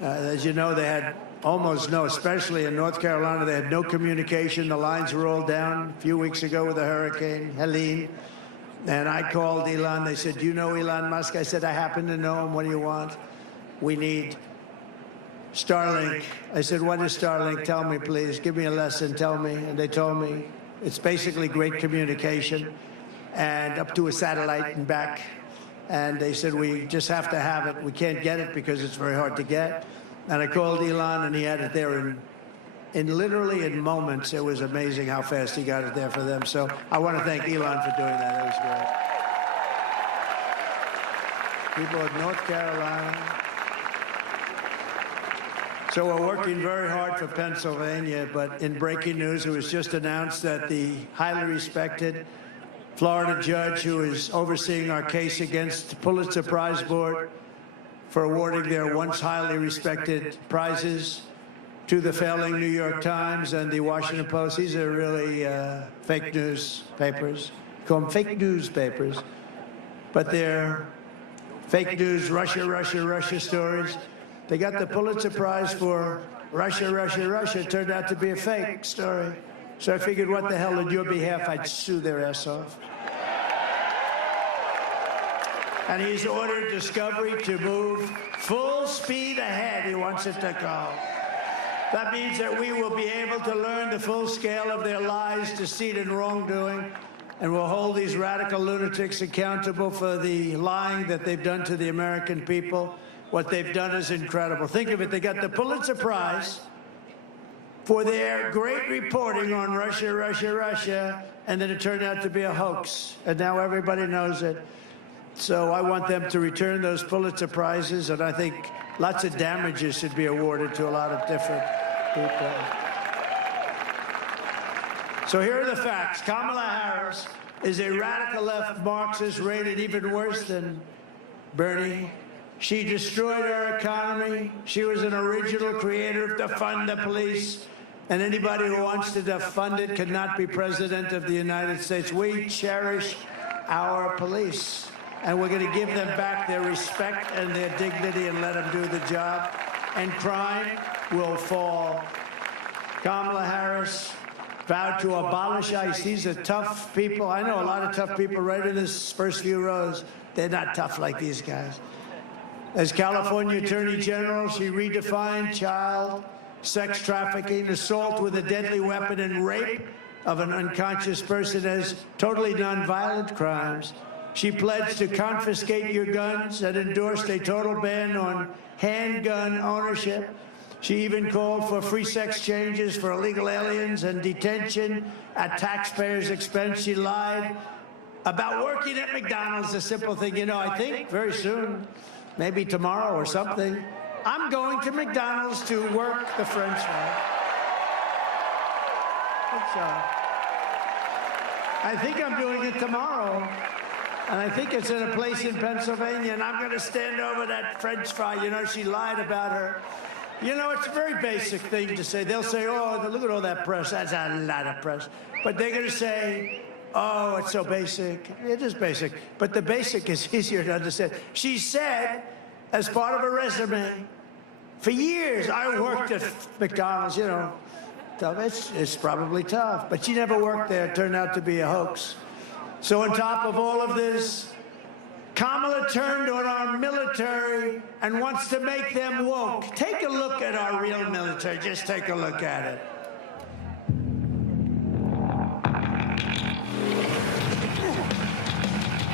as you know, they had almost no, especially in North Carolina, they had no communication. The lines were all down a few weeks ago with the hurricane, Helene. And I called Elon. They said, do you know Elon Musk? I said, I happen to know him. What do you want? We need Starlink. I said, what is Starlink? Tell me, please. Give me a lesson. Tell me. And they told me it's basically great communication and up to a satellite and back. And they said, we just have to have it. We can't get it because it's very hard to get. And I called Elon, and he had it there in literally in moments. It was amazing how fast he got it there for them. So I want to thank Elon for doing that. It was great. People of North Carolina. So we're working very hard for Pennsylvania, but in breaking news, it was just announced that the highly respected Florida judge who is overseeing our case against the Pulitzer Prize Board for awarding their once highly respected prizes to the failing New York Times and the Washington Post. These are really fake news papers. Call them fake newspapers, but they're fake news Russia stories. They got the Pulitzer Prize for Russia. It turned out to be a fake story. So I figured, what the hell, on your behalf, I'd sue their ass off. And he's ordered Discovery to move full speed ahead. He wants it to go. That means that we will be able to learn the full scale of their lies, deceit, and wrongdoing, and we'll hold these radical lunatics accountable for the lying that they've done to the American people. What they've done is incredible. Think of it. They got the Pulitzer Prize for their great reporting on Russia, and then it turned out to be a hoax, and now everybody knows it. So I want them to return those Pulitzer Prizes, and I think lots of damages should be awarded to a lot of different people. So here are the facts. Kamala Harris is a radical left Marxist rated even worse than Bernie. She destroyed our economy. She was an original creator of defund the police. And anybody who wants to defund it cannot be president of the United States. We cherish our police. And we're going to give them back their respect and their dignity and let them do the job. And crime will fall. Kamala Harris vowed to abolish ICE. These are tough people. I know a lot of tough people right in this first few rows. They're not tough like these guys. As California Attorney General, she redefined child sex trafficking, assault with a deadly weapon, and rape of an unconscious person as totally nonviolent crimes. She pledged to confiscate your guns and endorsed a total ban on handgun ownership. She even called for free sex changes for illegal aliens and detention at taxpayers' expense. She lied about working at McDonald's, a simple thing. You know, I think very soon, maybe tomorrow or something, I'm going to McDonald's to work the French fry. I think I'm doing it tomorrow. And I think it's in a place in Pennsylvania, and I'm going to stand over that French fry. You know, she lied about her. You know, it's a very basic thing to say. They'll say, oh, look at all that press. That's a lot of press. But they're going to say, oh, it's so basic. It is basic. But the basic is easier to understand. She said, as part of her resume, for years, I worked at McDonald's, you know. It's probably tough. But she never worked there. It turned out to be a hoax. So on top of all of this, Kamala turned on our military and wants to make them woke. Take a look at our real military. Just take a look at it.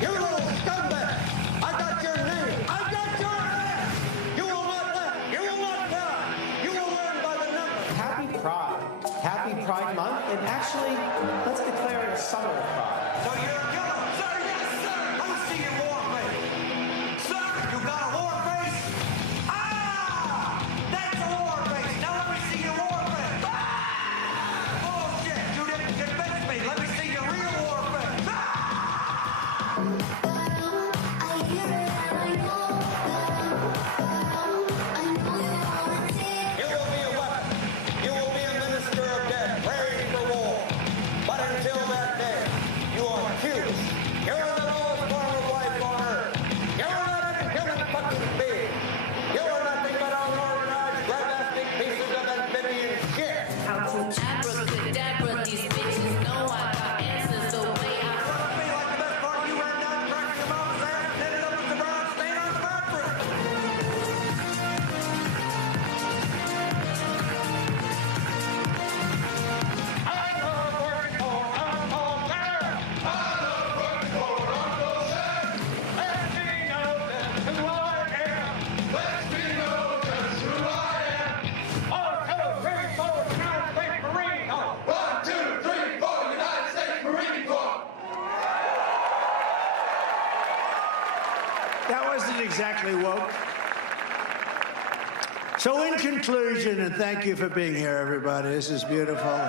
You little scumbag! I got your name! I got your name! You will not live! You will not die! You will learn by the numbers! Happy Pride. Happy Pride Month. And actually, let's declare it a summer of pride. So you're a killer? Sir, yes, sir! Let me see your war face! Sir, you got a war face? Ah! That's a war face! Now let me see your war face! Ah! Bullshit! You didn't convince me! Let me see your real war face! Ah! You will be a weapon. You will be a minister of death, ready for war. But until that day, you are Jews. You're the lowest form of life on earth. You're not a human fucking being. You are nothing but unorganized, grabastic pieces of amphibian shit. Abracadabra, these bitches know I got answers the way I Be like the best part, you ran down, cracked your mom's ass, and ended up with the brown stain on the bathroom. I love working for Uncle Sam. I love working for Uncle Sam. Let me know just who I am. Let me know just who I am. 1, 2, 3, 4, United States Marine Corps. 1, 2, 3, 4, United States Marine Corps. That wasn't exactly woke. So in conclusion, and thank you for being here, everybody. This is beautiful.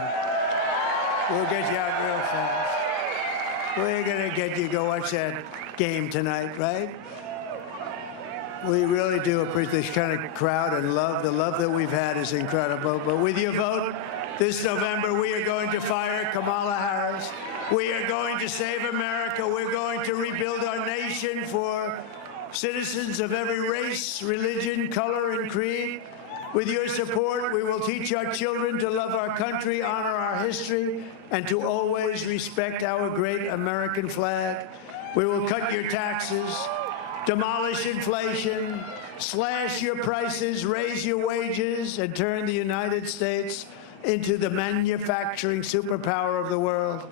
We'll get you out real fast. We're going to get you to go watch that game tonight, right? We really do appreciate this kind of crowd and love. The love that we've had is incredible. But with your vote this November, we are going to fire Kamala Harris. We are going to save America. We're going to rebuild our nation for citizens of every race, religion, color, and creed. With your support, we will teach our children to love our country, honor our history, and to always respect our great American flag. We will cut your taxes, demolish inflation, slash your prices, raise your wages, and turn the United States into the manufacturing superpower of the world.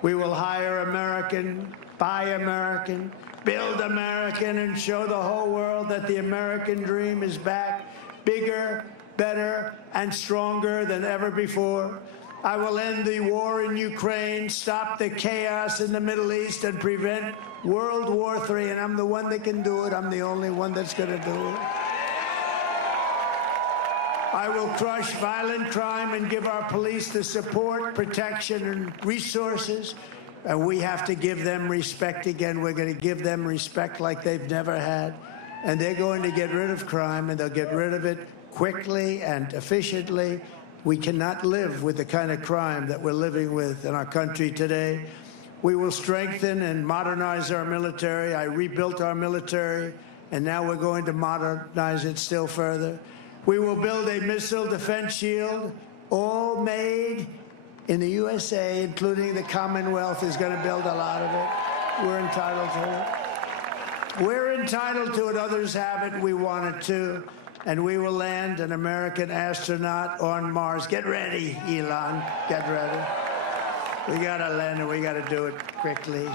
We will hire American, buy American, build American, and show the whole world that the American dream is back, bigger, better, and stronger than ever before. I will end the war in Ukraine, stop the chaos in the Middle East, and prevent World War III. And I'm the one that can do it. I'm the only one that's going to do it. I will crush violent crime and give our police the support, protection, and resources And we have to give them respect again. We're going to give them respect like they've never had. And they're going to get rid of crime, and they'll get rid of it quickly and efficiently. We cannot live with the kind of crime that we're living with in our country today. We will strengthen and modernize our military. I rebuilt our military, and now we're going to modernize it still further. We will build a missile defense shield, all made in the USA, including the Commonwealth is going to build a lot of it. We're entitled to it. We're entitled to it. Others have it. We want it too. And we will land an American astronaut on Mars. Get ready, Elon. Get ready. We got to land it. We got to do it quickly.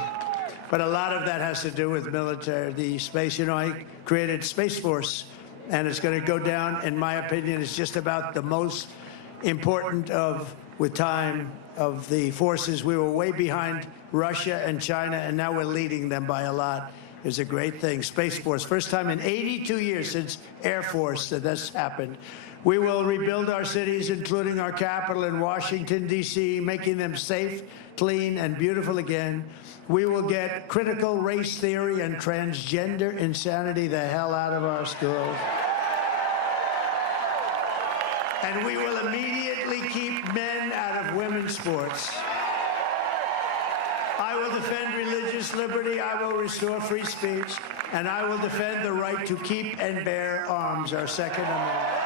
But a lot of that has to do with military, the space. You know, I created Space Force, and it's going to go down, in my opinion, it's just about the most important with time of the forces. We were way behind Russia and China, and now we're leading them by a lot. It was a great thing. Space Force, first time in 82 years since Air Force that this happened. We will rebuild our cities, including our capital in Washington, D.C., making them safe, clean, and beautiful again. We will get critical race theory and transgender insanity the hell out of our schools. And we will immediately keep men out of women's sports. I will defend religious liberty, I will restore free speech, and I will defend the right to keep and bear arms, our Second Amendment.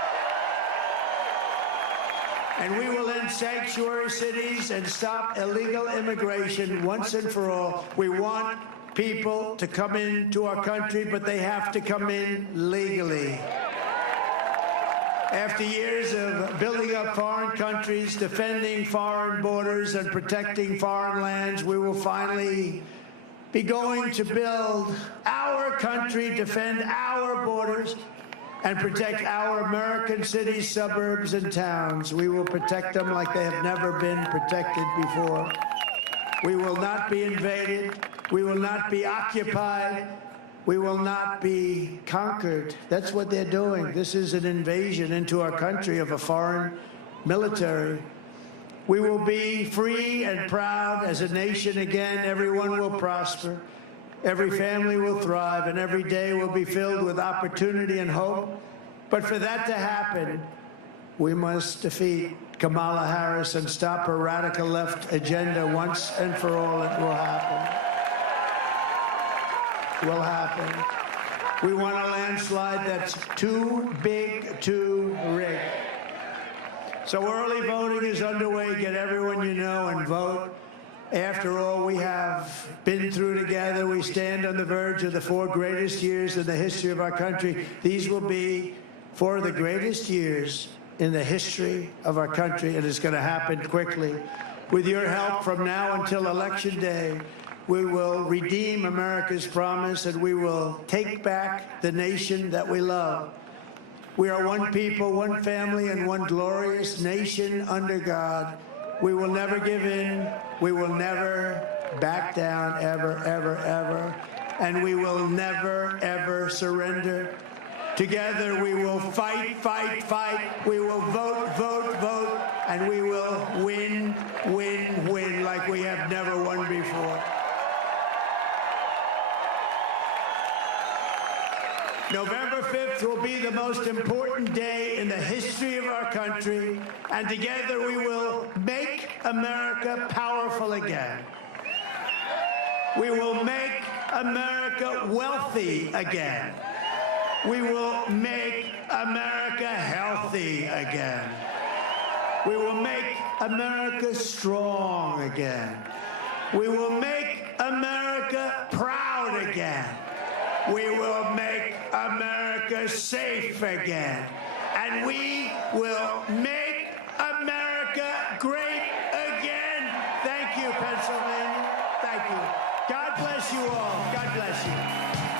And we will end sanctuary cities and stop illegal immigration once and for all. We want people to come into our country, but they have to come in legally. After years of building up foreign countries, defending foreign borders, and protecting foreign lands, we will finally be going to build our country, defend our borders, and protect our American cities, suburbs, and towns. We will protect them like they have never been protected before. We will not be invaded. We will not be occupied. We will not be conquered. That's what they're doing. This is an invasion into our country of a foreign military. We will be free and proud as a nation again. Everyone will prosper. Every family will thrive, and every day will be filled with opportunity and hope. But for that to happen, we must defeat Kamala Harris and stop her radical left agenda once and for all. It will happen. Will happen. We want a landslide that's too big to rig. So early voting is underway. Get everyone you know and vote. After all we have been through together, we stand on the verge of the 4 greatest years in the history of our country. These will be 4 of the greatest years in the history of our country, and it's going to happen quickly. With your help from now until Election Day, we will redeem America's promise, and we will take back the nation that we love. We are one people, one family, and one glorious nation under God. We will never give in. We will never back down, ever, ever, ever. And we will never, ever surrender. Together we will fight, fight, fight. We will vote, vote, vote. And we will win, win, win like we have never won before. November 5th will be the most important day in the history of our country, and together we will make America powerful again. We will make America wealthy again. We will make America healthy again. We will make America strong again. We will make America proud again. We will make America safe again. And we will make America great again. Thank you, Pennsylvania. Thank you. God bless you all. God bless you.